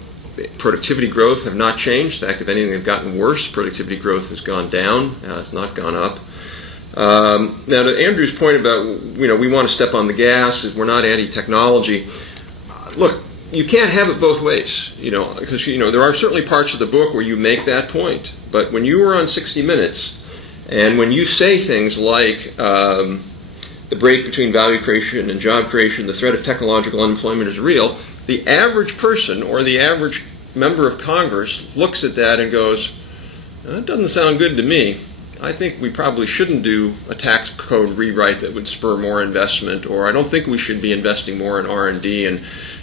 productivity growth have not changed. In fact, if anything, they've gotten worse. Productivity growth has gone down. It's not gone up. Now, to Andrew's point about, we want to step on the gas, we're not anti-technology. Look, you can't have it both ways, because, there are certainly parts of the book where you make that point. But when you were on 60 Minutes, and when you say things like the break between value creation and job creation, the threat of technological unemployment is real, the average person or the average member of Congress looks at that and goes, that doesn't sound good to me. I think we probably shouldn't do a tax code rewrite that would spur more investment, or I don't think we should be investing more in R&D and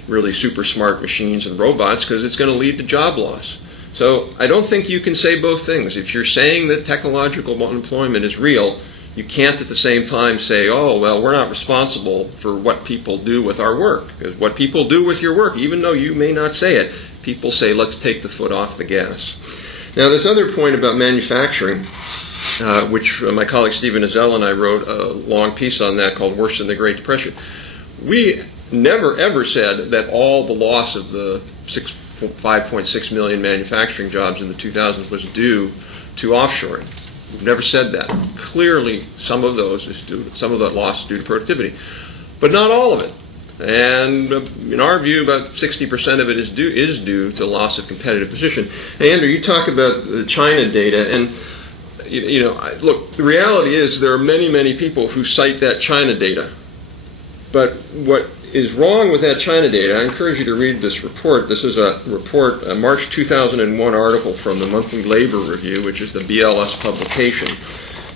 really super smart machines and robots because it's going to lead to job loss. So I don't think you can say both things. If you're saying that technological unemployment is real, you can't at the same time say, oh, well, we're not responsible for what people do with our work. Because what people do with your work, even though you may not say it, people say, let's take the foot off the gas. Now, this other point about manufacturing, which my colleague Stephen Ezell and I wrote a long piece on that called Worse Than the Great Depression. We never, ever said that all the loss of the 5.6 million manufacturing jobs in the 2000s was due to offshoring. We've never said that. Clearly, some of that loss is due to productivity, but not all of it. And in our view, about 60% of it is due to loss of competitive position. Hey, Andrew, you talk about the China data, and look, the reality is there are many, many people who cite that China data. But what is wrong with that China data, I encourage you to read this report. This is a report, a March 2001 article from the Monthly Labor Review, which is the BLS publication,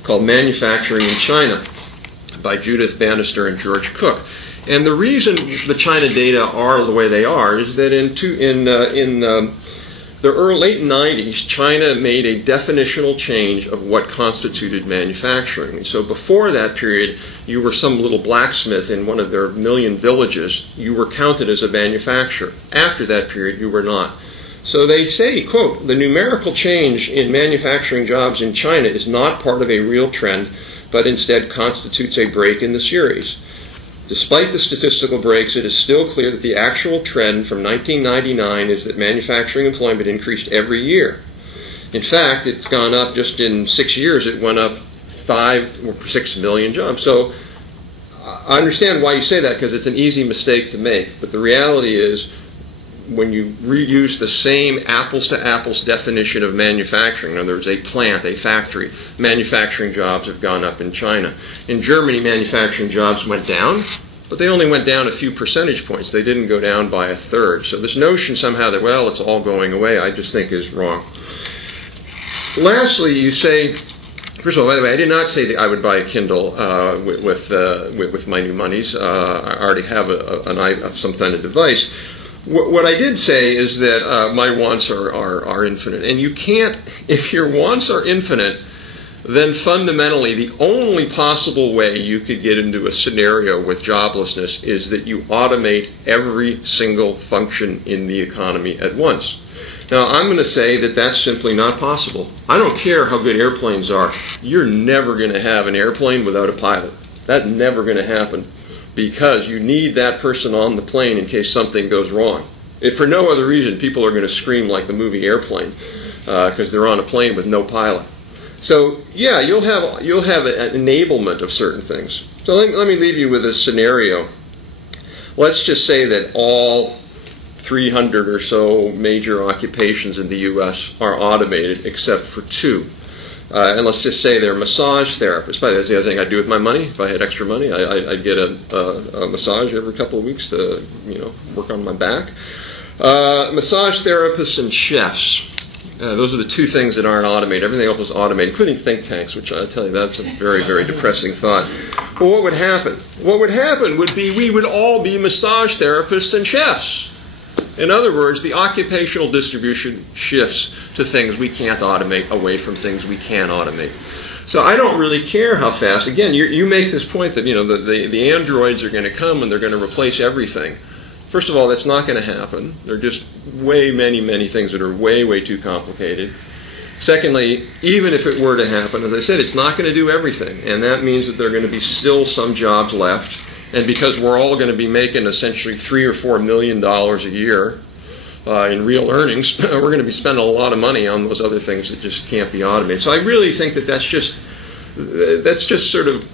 called Manufacturing in China by Judith Bannister and George Cook. And the reason the China data are the way they are is that in the late 90s, China made a definitional change of what constituted manufacturing. And so before that period, you were some little blacksmith in one of their million villages. You were counted as a manufacturer. After that period, you were not. So they say, quote, "The numerical change in manufacturing jobs in China is not part of a real trend, but instead constitutes a break in the series. Despite the statistical breaks, it is still clear that the actual trend from 1999 is that manufacturing employment increased every year. In fact, it's gone up just in 6 years. It went up 5 or 6 million jobs." So I understand why you say that, because it's an easy mistake to make. But the reality is, when you reuse the same apples-to-apples definition of manufacturing, in other words, a plant, a factory, manufacturing jobs have gone up in China. In Germany, manufacturing jobs went down, but they only went down a few percentage points. They didn't go down by a third. So this notion somehow that, well, it's all going away, I just think is wrong. Lastly, you say, first of all, by the way, I did not say that I would buy a Kindle with my new monies. I already have some kind of device. What I did say is that my wants are infinite. And you can't, if your wants are infinite, then fundamentally the only possible way you could get into a scenario with joblessness is that you automate every single function in the economy at once. Now, I'm going to say that that's simply not possible. I don't care how good airplanes are. You're never going to have an airplane without a pilot. That's never going to happen, because you need that person on the plane in case something goes wrong. If for no other reason, people are going to scream like the movie Airplane because they're on a plane with no pilot. So yeah, you'll have an enablement of certain things. So let me leave you with a scenario. Let's just say that all 300 or so major occupations in the U.S. are automated except for 2. And let's just say they're massage therapists. By the way, that's the other thing I'd do with my money. If I had extra money, I'd get a massage every couple of weeks to, work on my back. Massage therapists and chefs. Those are the 2 things that aren't automated. Everything else is automated, including think tanks, which I tell you, that's a very, very depressing thought. Well, what would happen? What would happen would be we would all be massage therapists and chefs. In other words, the occupational distribution shifts to things we can't automate away from things we can automate. So I don't really care how fast. Again, you make this point that the androids are going to come and they're going to replace everything. First of all, that's not going to happen. There are just many things that are way too complicated. Secondly, even if it were to happen, as I said, it's not going to do everything, and that means that there are going to be still some jobs left. And because we're all going to be making essentially $3 or $4 million a year in real earnings, we're going to be spending a lot of money on those other things that just can't be automated. So I really think that that's just sort of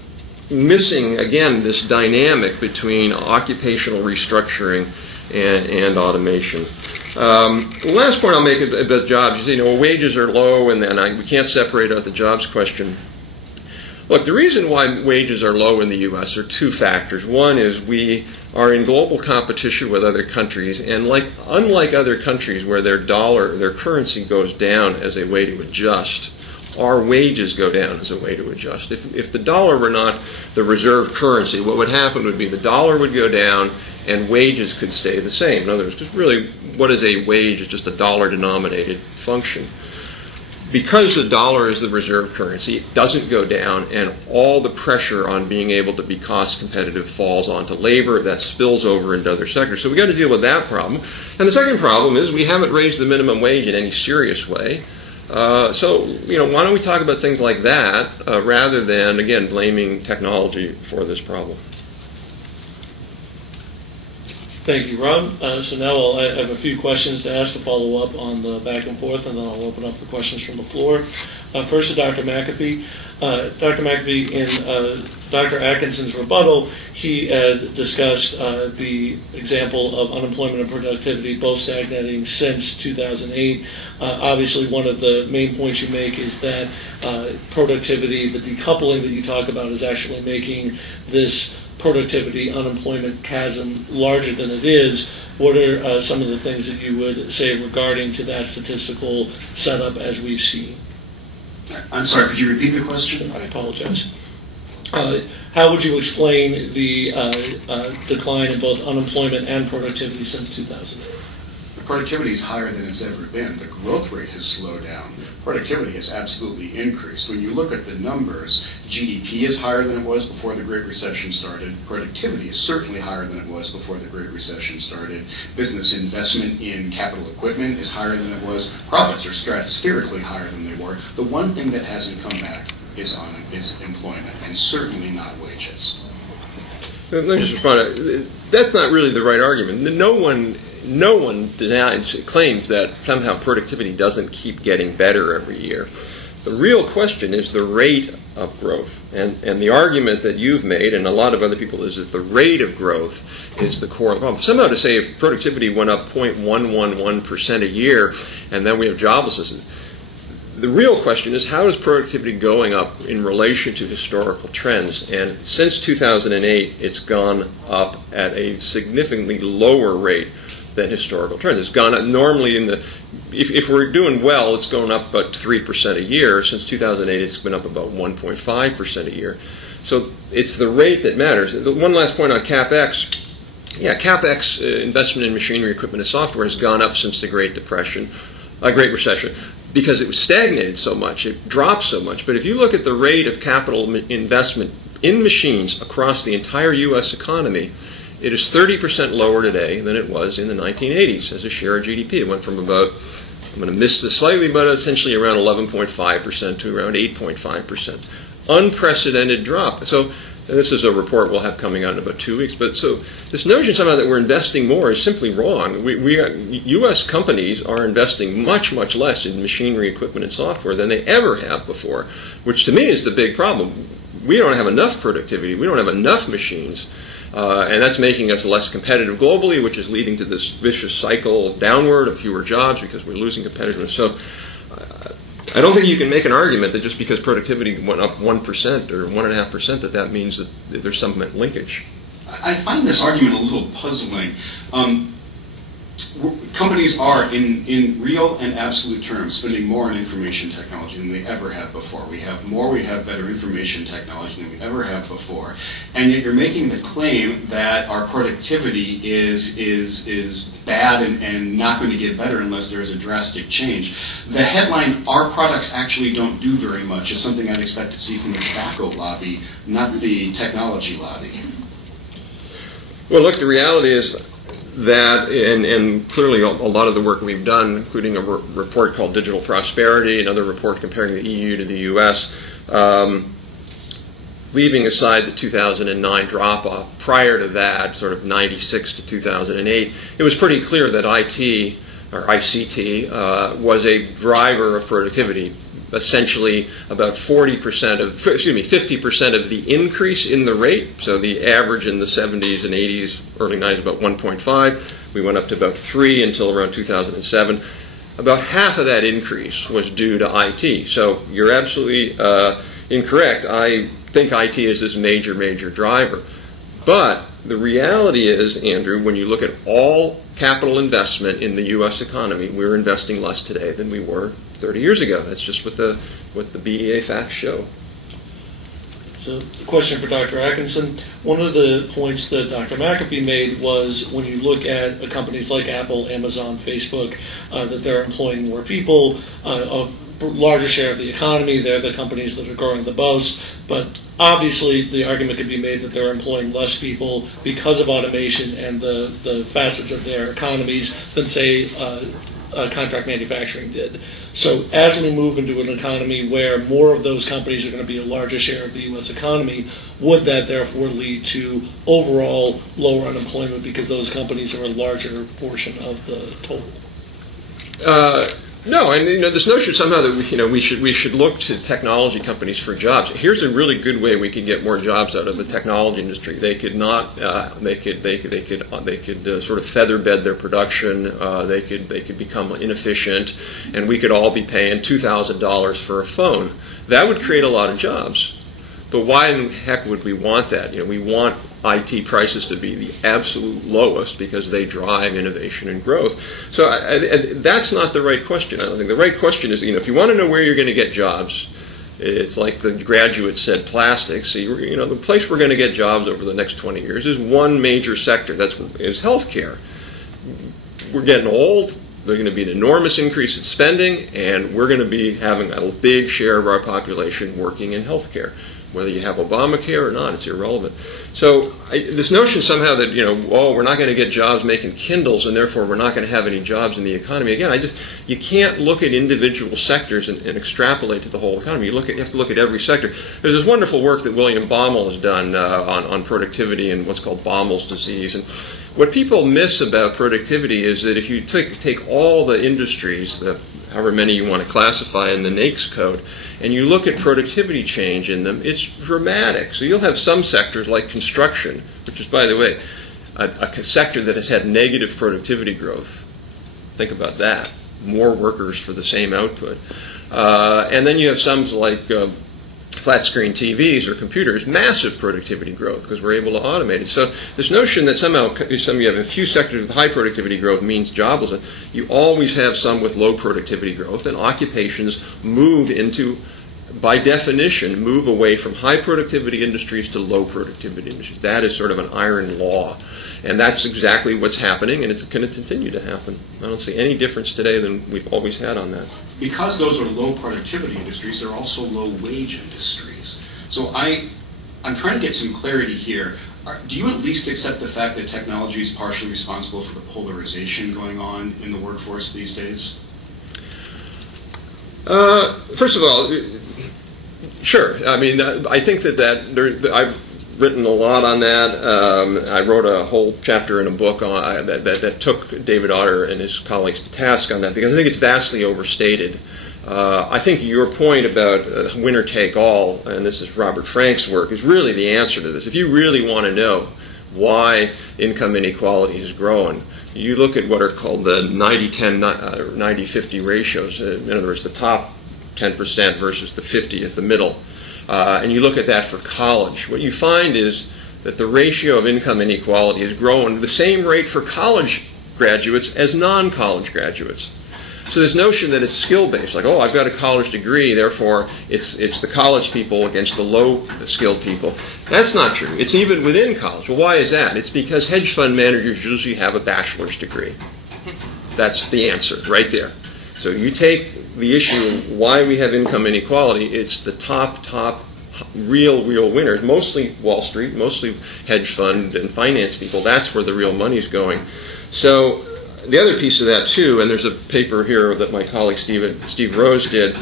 missing, again, this dynamic between occupational restructuring and automation. The last point I'll make about jobs is, wages are low, and we can't separate out the jobs question. Look, the reason why wages are low in the U.S. are 2 factors. One is we are in global competition with other countries, and unlike other countries where their currency goes down as a way to adjust, our wages go down as a way to adjust. If the dollar were not the reserve currency, what would happen would be the dollar would go down and wages could stay the same. In other words, just really, what is a wage? It's just a dollar-denominated function. Because the dollar is the reserve currency, it doesn't go down, and all the pressure on being able to be cost competitive falls onto labor. That spills over into other sectors. So we've got to deal with that problem. And the second problem is we haven't raised the minimum wage in any serious way. So why don't we talk about things like that rather than, again, blaming technology for this problem? Thank you, Rob. So now I have a few questions to ask to follow up on the back and forth, and then I'll open up for questions from the floor. First to Dr. McAfee. Dr. McAfee, in Dr. Atkinson's rebuttal, he had discussed the example of unemployment and productivity both stagnating since 2008. Obviously, one of the main points you make is that productivity, the decoupling that you talk about, is actually making this productivity unemployment chasm larger than it is. What are some of the things that you would say regarding to that statistical setup as we've seen? I'm sorry, could you repeat the question? I apologize. How would you explain the decline in both unemployment and productivity since 2000? productivity is higher than it's ever been. The growth rate has slowed down. Productivity has absolutely increased. When you look at the numbers, GDP is higher than it was before the Great Recession started. Productivity is certainly higher than it was before the Great Recession started. Business investment in capital equipment is higher than it was. Profits are stratospherically higher than they were. The one thing that hasn't come back is employment, and certainly not wages. Let me just respond. That's not really the right argument. No one claims that somehow productivity doesn't keep getting better every year. The real question is the rate of growth. And the argument that you've made, and a lot of other people, is that the rate of growth is the core of the problem. Somehow to say if productivity went up 0.111% a year, and then we have joblessness, the real question is how is productivity going up in relation to historical trends? And since 2008, it's gone up at a significantly lower rate than historical trends. It's gone up normally if we're doing well, it's going up about 3% a year. Since 2008, it's been up about 1.5% a year. So it's the rate that matters. One last point on CapEx. Yeah, CapEx investment in machinery, equipment, and software has gone up since the Great Recession, because it was stagnated so much, it dropped so much. But if you look at the rate of capital investment in machines across the entire U.S. economy, it is 30% lower today than it was in the 1980s as a share of GDP. It went from about, I'm going to miss this slightly, but essentially around 11.5% to around 8.5%. Unprecedented drop. So this is a report we'll have coming out in about 2 weeks. But so this notion somehow that we're investing more is simply wrong. U.S. companies are investing much, much less in machinery, equipment, and software than they ever have before, which to me is the big problem. We don't have enough productivity. We don't have enough machines. And that's making us less competitive globally, which is leading to this vicious cycle downward of fewer jobs because we're losing competitiveness. So I don't think you can make an argument that just because productivity went up 1% or 1.5%, that means that there's some linkage. I find this argument a little puzzling. Companies are, in real and absolute terms, spending more on information technology than they ever have before. We have better information technology than we ever have before. And yet you're making the claim that our productivity is bad and not going to get better unless there's a drastic change. The headline, "Our products actually don't do very much," is something I'd expect to see from the tobacco lobby, not the technology lobby. Well, look, the reality is that, and clearly a lot of the work we've done, including a report called Digital Prosperity, another report comparing the EU to the U.S., leaving aside the 2009 drop-off, prior to that, sort of 96 to 2008, it was pretty clear that IT, or ICT, was a driver of productivity. Essentially, about 50% of the increase in the rate. So the average in the 70s and 80s, early 90s, about 1.5. We went up to about 3 until around 2007. About half of that increase was due to IT. So you're absolutely incorrect. I think IT is this major driver. But the reality is, Andrew, when you look at all capital investment in the U.S. economy, we're investing less today than we were 30 years ago. That's just what the BEA facts show. So, a question for Dr. Atkinson. One of the points that Dr. McAfee made was when you look at companies like Apple, Amazon, Facebook, that they're employing more people, a larger share of the economy. They're the companies that are growing the most. But obviously, the argument could be made that they're employing less people because of automation and the facets of their economies than, say, contract manufacturing did. So as we move into an economy where more of those companies are going to be a larger share of the U.S. economy, would that therefore lead to overall lower unemployment because those companies are a larger portion of the total? No, and this notion somehow that we should look to technology companies for jobs. Here's a really good way we could get more jobs out of the technology industry. They could sort of feather bed their production. They could become inefficient, and we could all be paying $2,000 for a phone. That would create a lot of jobs. But why in the heck would we want that? We want IT prices to be the absolute lowest because they drive innovation and growth. So that's not the right question. I don't think the right question is, if you want to know where you're going to get jobs, it's like the graduate said plastics. The place we're going to get jobs over the next 20 years is one major sector. Is healthcare. we're getting old. There's going to be an enormous increase in spending, and we're going to be having a big share of our population working in healthcare. Whether you have Obamacare or not, it's irrelevant. So this notion somehow that, we're not going to get jobs making Kindles, and therefore we're not going to have any jobs in the economy. Again, you can't look at individual sectors and extrapolate to the whole economy. You have to look at every sector. There's this wonderful work that William Baumol has done on productivity and what's called Baumel's disease. And what people miss about productivity is that if you take all the industries, however many you want to classify in the NAICS code, and you look at productivity change in them, it's dramatic. So you'll have some sectors like construction, which is, by the way, a sector that has had negative productivity growth. Think about that. More workers for the same output. And then you have some like flat screen TVs or computers, massive productivity growth because we're able to automate it. So this notion that somehow you have a few sectors with high productivity growth means joblessness, you always have some with low productivity growth, and occupations move into, by definition, move away from high productivity industries to low productivity industries. That is sort of an iron law. And that's exactly what's happening, and it's going to continue to happen. I don't see any difference today than we've always had on that. Because those are low productivity industries, they're also low wage industries. So I'm trying to get some clarity here. Do you at least accept the fact that technology is partially responsible for the polarization going on in the workforce these days? First of all, sure. I mean, I think I've written a lot on that. I wrote a whole chapter in a book on, that took David Otter and his colleagues to task on that, because I think it's vastly overstated. I think your point about winner take all, and this is Robert Frank's work, is really the answer to this. If you really want to know why income inequality is growing, you look at what are called the 90-10, 90-50 ratios. In other words, the top 10% versus the 50 at the middle. And you look at that for college. What you find is that the ratio of income inequality is growing the same rate for college graduates as non-college graduates. So this notion that it's skill-based, like, oh, I've got a college degree, therefore it's the college people against the low-skilled people. That's not true. It's even within college. Well, why is that? It's because hedge fund managers usually have a bachelor's degree. That's the answer right there. So you take the issue of why we have income inequality, it's the top real winners, mostly Wall Street, mostly hedge fund and finance people. That's where the real money's going. So the other piece of that, too, and there's a paper here that my colleague Steve Rose did,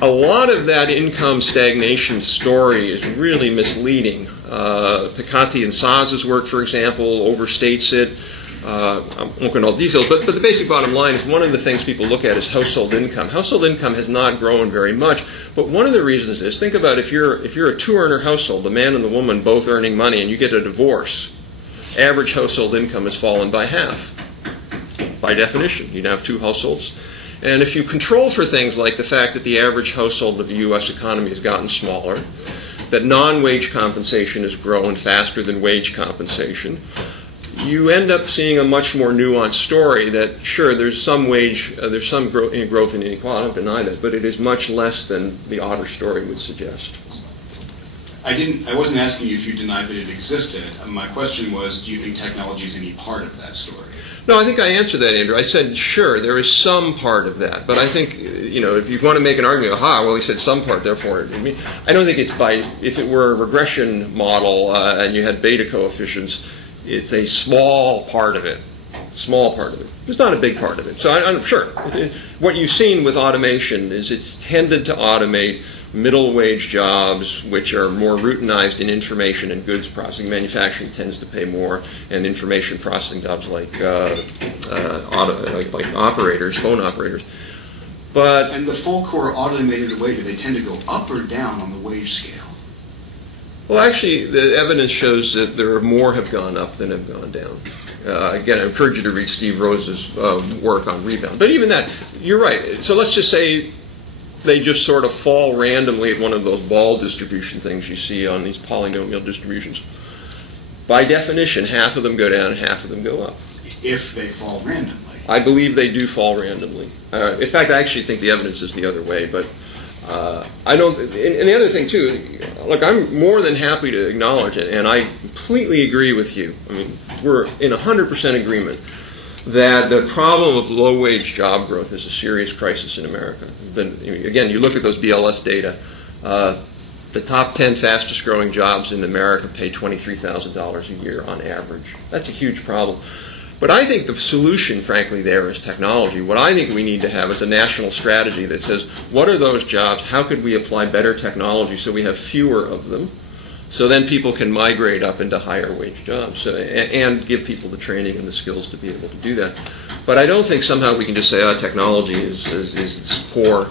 a lot of that income stagnation story is really misleading. Picati and Saz's work, for example, overstates it. I won't go into all the details, but the basic bottom line is one of the things people look at is household income. Household income has not grown very much, but one of the reasons is, think about if you're a two-earner household, the man and the woman both earning money, and you get a divorce, average household income has fallen by half. By definition, you'd have two households. And if you control for things like the fact that the average household of the U.S. economy has gotten smaller, that non-wage compensation has grown faster than wage compensation, you end up seeing a much more nuanced story that, sure, there's some growth in inequality, I don't deny that, but it is much less than the Otter story would suggest. I wasn't asking you if you denied that it existed. My question was, do you think technology is any part of that story? No, I think I answered that, Andrew. I said, sure, there is some part of that. But I think, if you want to make an argument, he said some part, therefore, I don't think it's if it were a regression model and you had beta coefficients, it's a small part of it. Small part of it. It's not a big part of it. So I'm sure. What you've seen with automation is it's tended to automate middle wage jobs, which are more routinized in information and goods processing. Manufacturing tends to pay more, and information processing jobs like operators, phone operators. And the folk who are automated away, do they tend to go up or down on the wage scale? Well, actually, the evidence shows that more have gone up than have gone down. Again, I encourage you to read Steve Rose's work on rebound. But even that, you're right. So let's just say they just sort of fall randomly at one of those ball distribution things you see on these polynomial distributions. By definition, half of them go down and half of them go up. If they fall randomly. I believe they do fall randomly. In fact, I actually think the evidence is the other way, but I don't. And the other thing too, look, I'm more than happy to acknowledge it, and I completely agree with you. I mean, we're in 100% agreement that the problem of low-wage job growth is a serious crisis in America. Again, you look at those BLS data. The top 10 fastest-growing jobs in America pay $23,000 a year on average. That's a huge problem. But I think the solution, frankly, there is technology. What I think we need to have is a national strategy that says, what are those jobs? How could we apply better technology so we have fewer of them? So then people can migrate up into higher wage jobs and give people the training and the skills to be able to do that. But I don't think somehow we can just say, technology is this core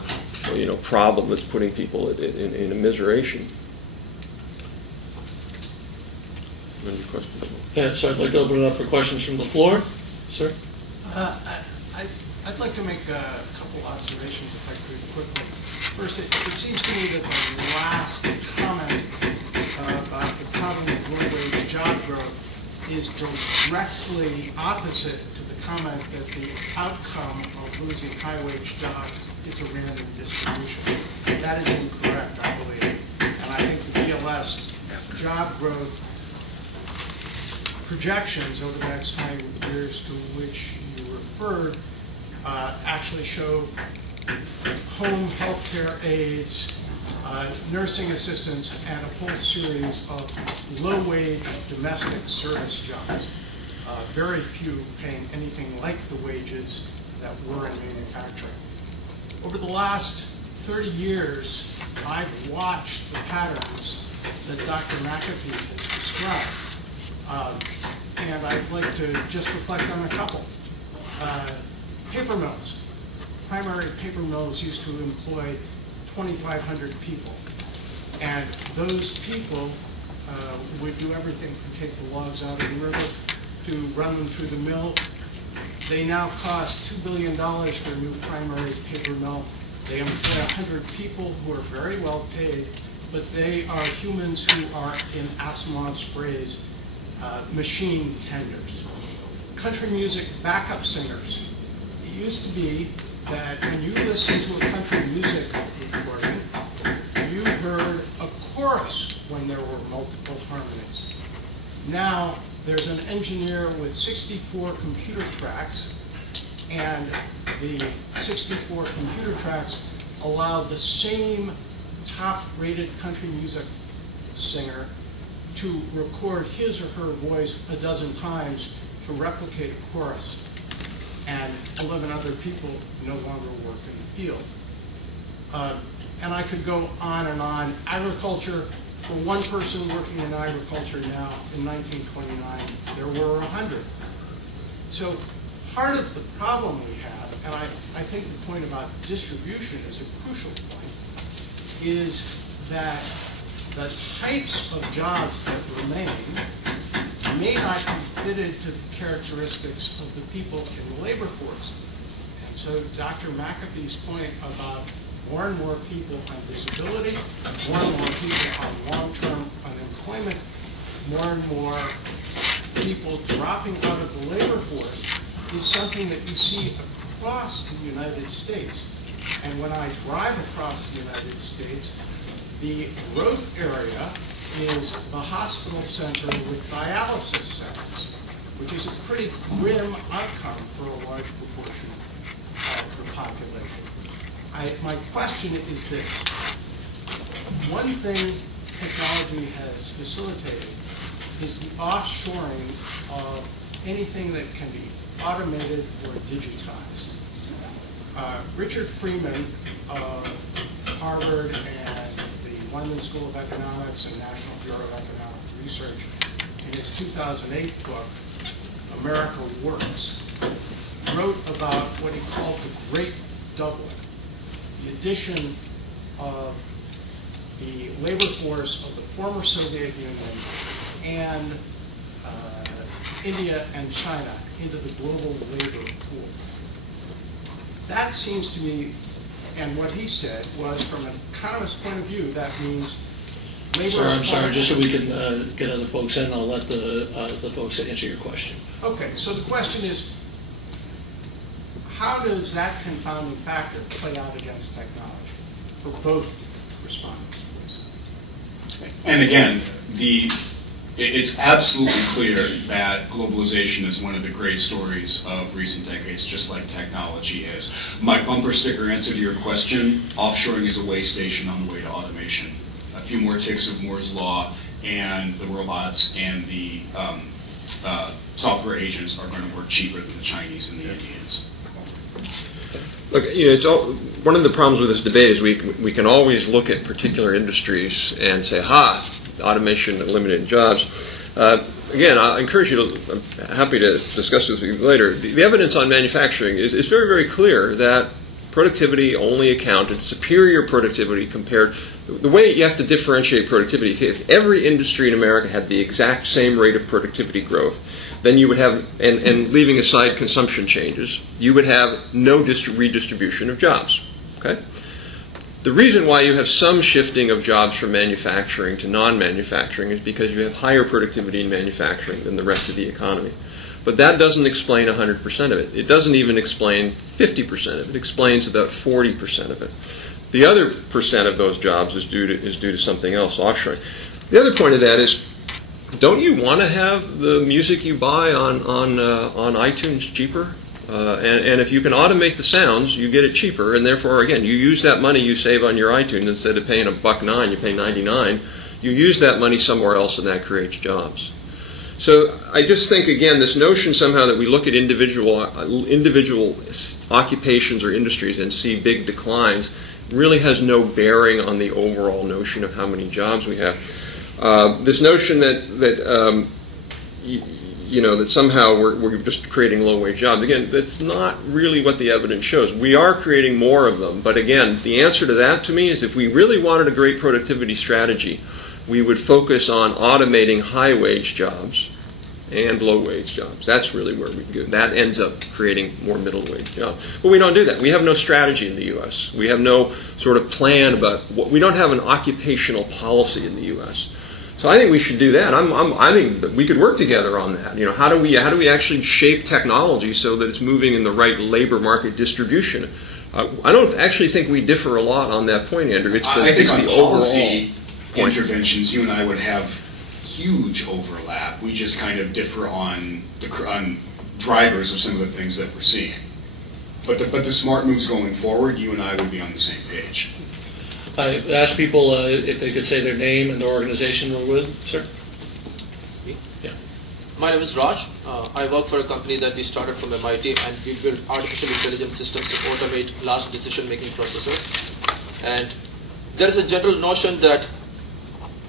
problem that's putting people in immiseration. Any questions? Yeah, so I'd like to open it up for questions from the floor. Sir? I'd like to make a couple observations, if I could, quickly. First, it seems to me that the last comment about the problem of low-wage job growth is directly opposite to the comment that the outcome of losing high-wage jobs is a random distribution. That is incorrect, I believe. And I think the BLS job growth projections over the next 20 years to which you referred actually show home health care aides, nursing assistants, and a whole series of low-wage domestic service jobs. Very few paying anything like the wages that were in manufacturing. Over the last 30 years, I've watched the patterns that Dr. McAfee has described. And I'd like to just reflect on a couple. Paper mills. Primary paper mills used to employ 2,500 people. And those people would do everything from take the logs out of the river to run them through the mill. They now cost $2 billion for a new primary paper mill. They employ 100 people who are very well paid, but they are humans who are, in Asimov's phrase, machine tenders. Country music backup singers. It used to be that when you listened to a country music recording, you heard a chorus when there were multiple harmonies. Now, there's an engineer with 64 computer tracks, and the 64 computer tracks allow the same top-rated country music singer to record his or her voice a dozen times to replicate a chorus. And 11 other people no longer work in the field. And I could go on and on. Agriculture, for one person working in agriculture now, in 1929, there were 100. So part of the problem we have, and I think the point about distribution is a crucial point, is that the types of jobs that remain may not be fitted to the characteristics of the people in the labor force. And so Dr. McAfee's point about more and more people on disability, more and more people on long-term unemployment, more and more people dropping out of the labor force is something that you see across the United States. And when I drive across the United States, the growth area is the hospital center with dialysis centers, which is a pretty grim outcome for a large proportion of the population. My question is this. One thing technology has facilitated is the offshoring of anything that can be automated or digitized. Richard Freeman of Harvard and the London School of Economics and National Bureau of Economic Research, in his 2008 book, America Works, wrote about what he called the Great Doubling, the addition of the labor force of the former Soviet Union and India and China into the global labor pool. That seems to me, and what he said was, from an economist point of view, that means labor... Sir, I'm sorry, just so we can get other folks in, I'll let the folks answer your question. Okay, so the question is, how does that confounding factor play out against technology for both respondents, please? And again, it's absolutely clear that globalization is one of the great stories of recent decades, just like technology is. My bumper sticker answer to your question, offshoring is a way station on the way to automation. A few more ticks of Moore's Law, and the robots and the software agents are going to work cheaper than the Chinese and the Indians. Look, it's one of the problems with this debate is we can always look at particular industries and say, automation eliminated jobs. Again, I encourage you to, I'm happy to discuss this with you later. The evidence on manufacturing is very, very clear that productivity only accounted, superior productivity compared, the way you have to differentiate productivity, if every industry in America had the exact same rate of productivity growth, then you would have, and leaving aside consumption changes, you would have no redistribution of jobs. Okay? The reason why you have some shifting of jobs from manufacturing to non-manufacturing is because you have higher productivity in manufacturing than the rest of the economy. But that doesn't explain 100% of it. It doesn't even explain 50% of it. It explains about 40% of it. The other percent of those jobs is due to something else, offshoring. The other point of that is, don't you want to have the music you buy on iTunes cheaper? And if you can automate the sounds, you get it cheaper, and therefore, again, you use that money you save on your iTunes instead of paying $1.09, you pay $99. You use that money somewhere else, and that creates jobs. So I just think, again, this notion somehow that we look at individual occupations or industries and see big declines really has no bearing on the overall notion of how many jobs we have. This notion that somehow we're just creating low-wage jobs, again, that's not really what the evidence shows. We are creating more of them, but again, the answer to that to me is if we really wanted a great productivity strategy, we would focus on automating high-wage jobs and low-wage jobs. That's really where we go. That ends up creating more middle-wage jobs. But we don't do that. We have no strategy in the U.S. We have no sort of plan about we don't have an occupational policy in the U.S. So I think we should do that. I think that we could work together on that. How do we actually shape technology so that it's moving in the right labor market distribution? I don't actually think we differ a lot on that point, Andrew. I think on policy interventions, you and I would have huge overlap. We just kind of differ on drivers of some of the things that we're seeing. But the smart moves going forward, you and I would be on the same page. I asked people if they could say their name and the organization we're with. Sir? Me? Yeah. My name is Raj. I work for a company that we started from MIT, and we build artificial intelligence systems to automate large decision-making processes. And there is a general notion that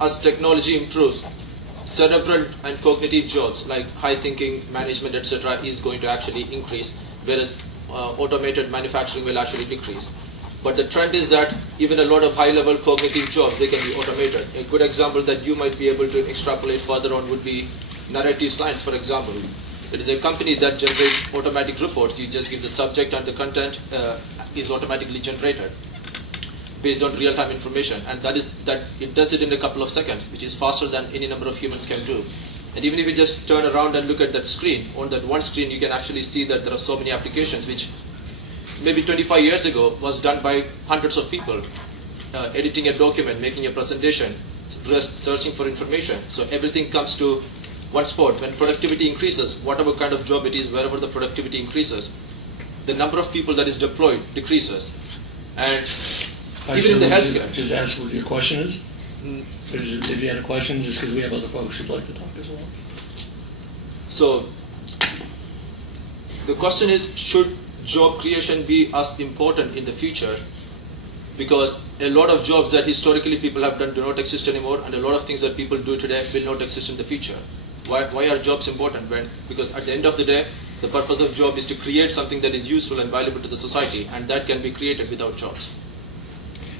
as technology improves, cerebral and cognitive jobs like high thinking, management, etc. is going to actually increase, whereas automated manufacturing will actually decrease. But the trend is that even a lot of high-level cognitive jobs, they can be automated. A good example that you might be able to extrapolate further on would be narrative science, for example. It is a company that generates automatic reports. You just give the subject and the content is automatically generated based on real-time information. And that it does it in a couple of seconds, which is faster than any number of humans can do. And even if you just turn around and look at that screen, on that one screen, you can actually see that there are so many applications which maybe 25 years ago was done by hundreds of people, editing a document, making a presentation, searching for information. So everything comes to one spot. When productivity increases, whatever kind of job it is, wherever the productivity increases, the number of people that is deployed decreases. And even in the healthcare. Just ask what your question is. If you had a question, just because we have other folks who'd like to talk as well. So the question is, should job creation be as important in the future? Because a lot of jobs that historically people have done do not exist anymore, and a lot of things that people do today will not exist in the future. Why are jobs important? Because at the end of the day, the purpose of job is to create something that is useful and valuable to the society, and that can be created without jobs.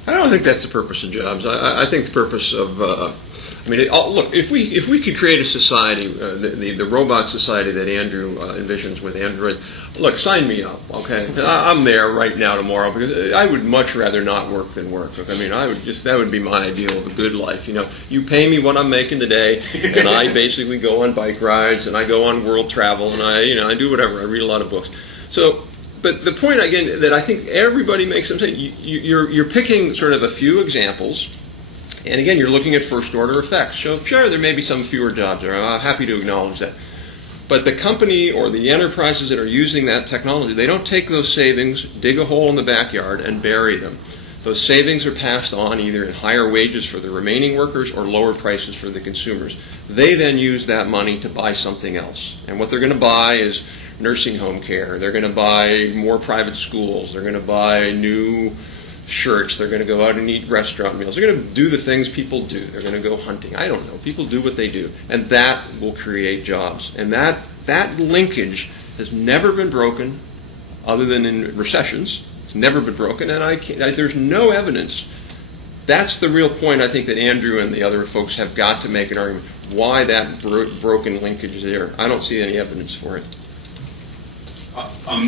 I don't think that's the purpose of jobs. I think the purpose of look, if we could create a society, the robot society that Andrew envisions with androids, look, sign me up, okay? I'm there right now, tomorrow, because I would much rather not work than work. I mean, that would be my ideal of a good life. You pay me what I'm making today, and I basically go on bike rides, and I go on world travel, and I do whatever. I read a lot of books. So. But the point, again, that I think everybody makes, I'm saying, you're picking sort of a few examples, And again, you're looking at first-order effects. So sure, there may be some fewer jobs there. I'm happy to acknowledge that. But the company or the enterprises that are using that technology, they don't take those savings, dig a hole in the backyard, and bury them. Those savings are passed on either in higher wages for the remaining workers or lower prices for the consumers. They then use that money to buy something else. And what they're going to buy is nursing home care. They're going to buy more private schools. They're going to buy new shirts. They're going to go out and eat restaurant meals. They're going to do the things people do. They're going to go hunting. I don't know. People do what they do. And that will create jobs. And that linkage has never been broken other than in recessions. It's never been broken. And there's no evidence. That's the real point I think that Andrew and the other folks have got to make an argument. Why that broken linkage is there. I don't see any evidence for it.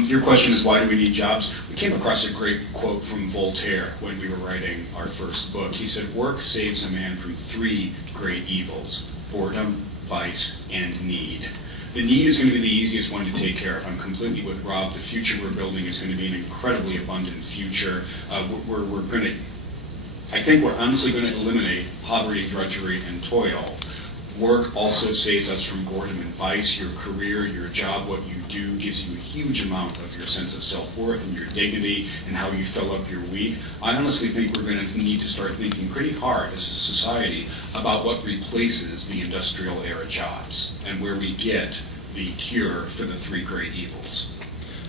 Your question is, why do we need jobs? We came across a great quote from Voltaire when we were writing our first book. He said, work saves a man from 3 great evils: boredom, vice, and need. The need is going to be the easiest one to take care of. I'm completely with Rob. The future we're building is going to be an incredibly abundant future. I think we're honestly going to eliminate poverty, drudgery, and toil. Work also saves us from boredom and vice. Your career, your job, what you do gives you a huge amount of your sense of self-worth and your dignity and how you fill up your week. I honestly think we're going to need to start thinking pretty hard as a society about what replaces the industrial era jobs and where we get the cure for the 3 great evils.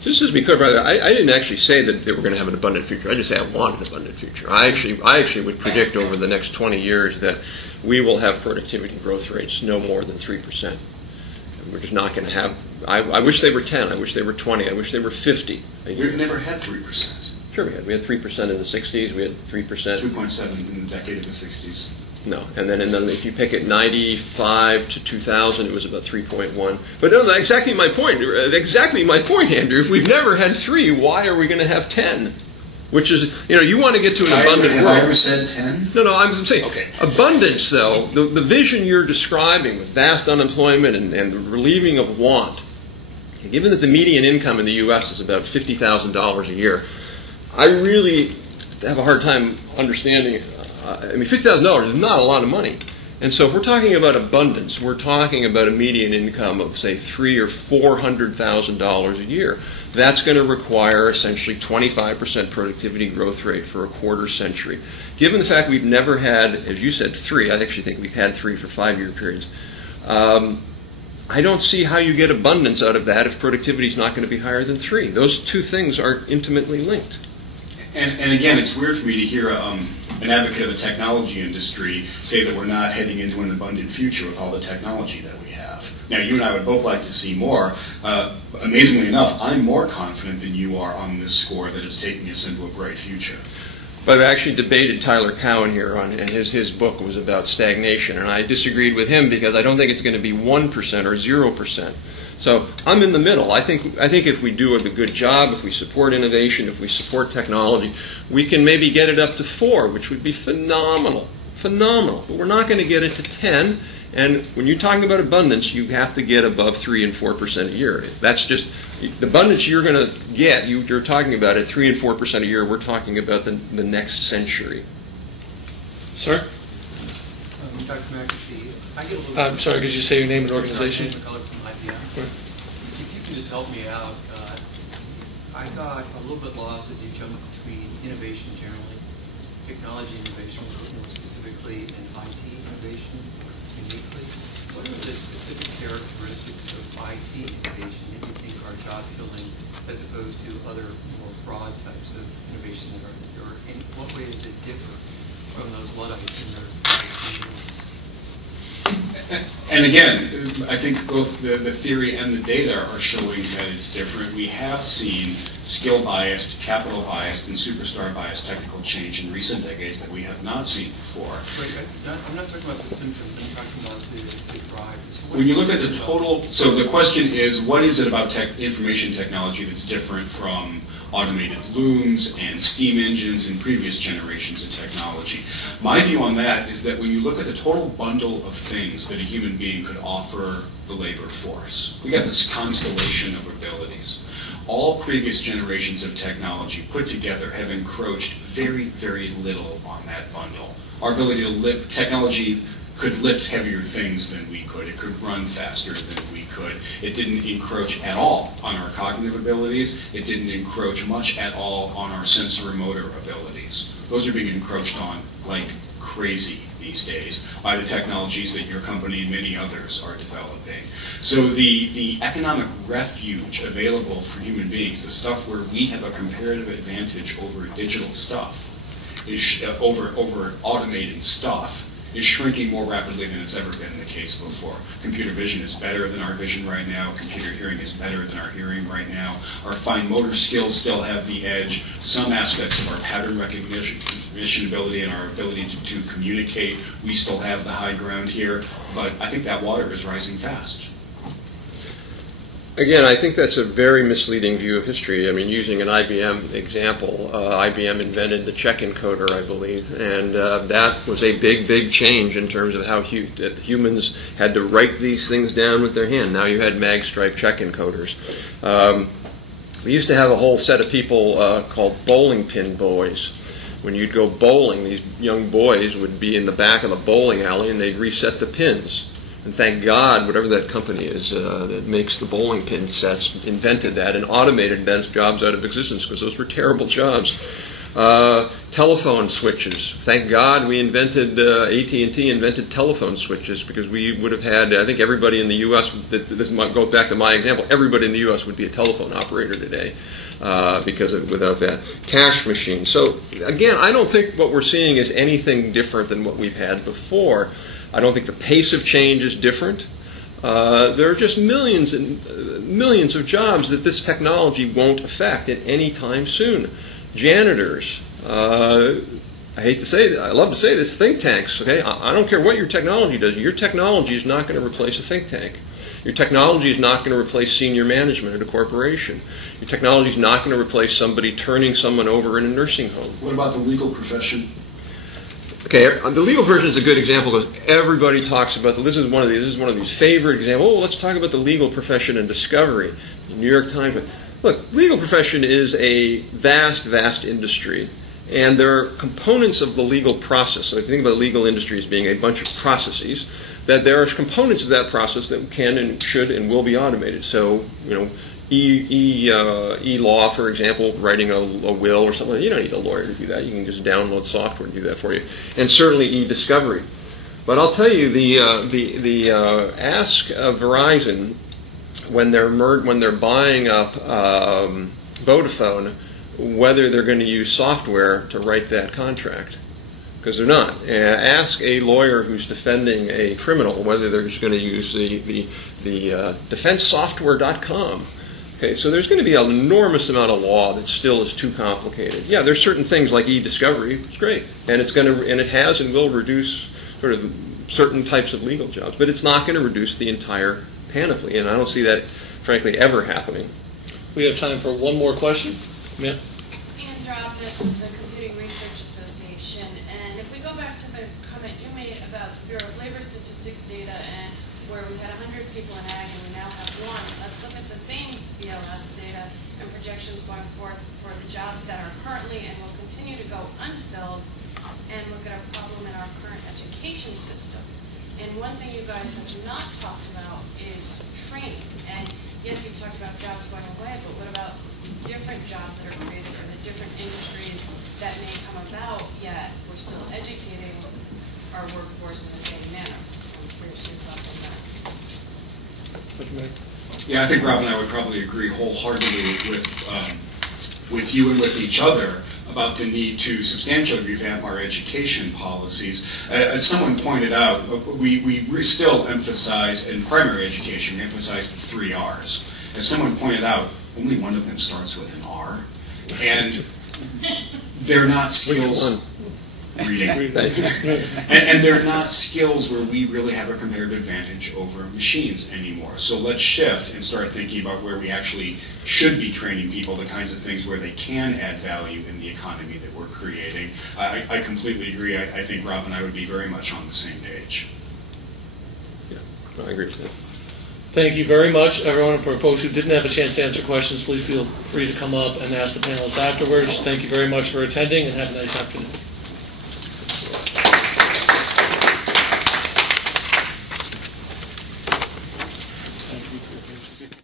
Just to be clear, brother, I didn't actually say that they were going to have an abundant future. I just say I want an abundant future. I actually would predict over the next 20 years that we will have productivity growth rates no more than 3%. And we're just not going to have. I wish they were 10. I wish they were 20. I wish they were 50. We've never had 3%. Sure, we had. We had 3% in the 60s. We had 3%. 2.7 in the decade of the 60s. No, and then if you pick it 95 to 2000, it was about 3.1. But no, that's exactly my point. Exactly my point, Andrew. If we've never had 3, why are we going to have 10? Which is, you want to get to an abundant world. Have I ever said 10? No, I'm saying okay. Abundance, though, the vision you're describing with vast unemployment and the relieving of want, given that the median income in the U.S. is about $50,000 a year, I really have a hard time understanding. $50,000 is not a lot of money. And so if we're talking about abundance, we're talking about a median income of, say, $300,000 or $400,000 a year. That's going to require essentially 25% productivity growth rate for a quarter century. Given the fact we've never had, as you said, 3, I actually think we've had 3 for 5-year periods, I don't see how you get abundance out of that if productivity is not going to be higher than 3. Those two things are intimately linked. And again, it's weird for me to hear an advocate of the technology industry say that we're not heading into an abundant future with all the technology that we have. Now, you and I would both like to see more. Amazingly enough, I'm more confident than you are on this score that it's taking us into a bright future. But I've actually debated Tyler Cowen here and his book was about stagnation, and I disagreed with him because I don't think it's going to be 1% or 0%. So I'm in the middle. I think if we do a good job, if we support innovation, if we support technology, we can maybe get it up to 4, which would be phenomenal. But we're not going to get it to 10. And when you're talking about abundance, you have to get above 3 and 4% a year. That's just the abundance you're going to get. You're talking about at 3 and 4% a year. We're talking about the next century. Sir? Dr. McAfee, I get a little. I'm sorry. Could you say your name and organization? From ITIF. If you can just help me out, I got a little bit lost as you jump between innovation generally, technology innovation, more specifically, and IT innovation uniquely. What are the specific characteristics of IT innovation that you think are job filling as opposed to other more broad types of innovation that are there? In what way does it differ from those Luddites in their And again, I think both the theory and the data are showing that it's different. We have seen skill-biased, capital-biased, and superstar-biased technical change in recent decades that we have not seen before. I'm not talking about the symptoms. I'm talking about the drivers. When you look at the total, so the question is, what is it about information technology that's different from automated looms and steam engines and previous generations of technology? My view on that is that when you look at the total bundle of things that a human being could offer the labor force, we got this constellation of abilities. All previous generations of technology put together have encroached very, very little on that bundle. Our ability to lift, technology could lift heavier things than we could. It could run faster than we could. It didn't encroach at all on our cognitive abilities. It didn't encroach much at all on our sensory-motor abilities. Those are being encroached on like crazy these days by the technologies that your company and many others are developing. So the economic refuge available for human beings, the stuff where we have a comparative advantage over digital stuff, is over automated stuff, is shrinking more rapidly than it's ever been the case before. Computer vision is better than our vision right now. Computer hearing is better than our hearing right now. Our fine motor skills still have the edge. Some aspects of our pattern recognition ability and our ability to communicate, we still have the high ground here. But I think that water is rising fast. Again, I think that's a very misleading view of history. I mean, using an IBM example, IBM invented the check encoder, I believe, and that was a big, big change in terms of how humans had to write these things down with their hand. Now you had mag-stripe check encoders. We used to have a whole set of people called bowling pin boys. When you'd go bowling, these young boys would be in the back of the bowling alley and they'd reset the pins. And thank God, whatever that company is that makes the bowling pin sets invented that and automated those jobs out of existence, because those were terrible jobs. Telephone switches. Thank God we invented, AT&T invented telephone switches, because we would have had, I think everybody in the U.S., this might go back to my example, everybody in the U.S. would be a telephone operator today. Without that. Cash machine. So again, I don't think what we're seeing is anything different than what we've had before. I don't think the pace of change is different. There are just millions and millions of jobs that this technology won't affect at any time soon. Janitors. I hate to say that. I love to say this. Think tanks. Okay, I don't care what your technology does. Your technology is not going to replace a think tank. Your technology is not going to replace senior management at a corporation. Your technology is not going to replace somebody turning someone over in a nursing home. What about the legal profession? Okay, the legal profession is a good example because everybody talks about this is one of these favorite examples. Oh, let's talk about the legal profession and discovery. The New York Times. Look, legal profession is a vast, vast industry, and there are components of the legal process. So if you think about the legal industry as being a bunch of processes, that there are components of that process that can and should and will be automated. So, e-law, for example, writing a will or something. You don't need a lawyer to do that. You can just download software to do that for you. And certainly e-discovery. But I'll tell you, the ask Verizon when they're buying up Vodafone whether they're going to use software to write that contract. Because they're not. Ask a lawyer who's defending a criminal whether they're just going to use the defensesoftware.com. Okay, so there's going to be an enormous amount of law that still is too complicated. Yeah, there's certain things like e-discovery. It's great, and it has and will reduce sort of certain types of legal jobs, but it's not going to reduce the entire panoply, and I don't see that, frankly, ever happening. We have time for one more question. Yeah. This is the Computing Research Association, and if we go back to the comment you made about Bureau of Labor Statistics data and where we had 100 people in ag and we now have 1, let's look at the same BLS data and projections going forth for the jobs that are currently and will continue to go unfilled, and look at our problem in our current education system. And one thing you guys have not talked about is training. And yes, you've talked about jobs going away, but what about different jobs that are created in the different industries that may come about, yet we're still educating our workforce in the same manner? I'm curious your thoughts on that. Yeah, I think Rob and I would probably agree wholeheartedly with you and with each other about the need to substantially revamp our education policies. As someone pointed out, we still emphasize, in primary education, we emphasize the 3 R's. As someone pointed out, only one of them starts with an R, and they're not skills. Reading. And they're not skills where we really have a comparative advantage over machines anymore. So let's shift and start thinking about where we actually should be training people, the kinds of things where they can add value in the economy that we're creating. I completely agree. I think Rob and I would be very much on the same page. Yeah, I agree with that. Thank you very much, everyone. For folks who didn't have a chance to answer questions, please feel free to come up and ask the panelists afterwards. Thank you very much for attending, and have a nice afternoon. Thank you for your patience.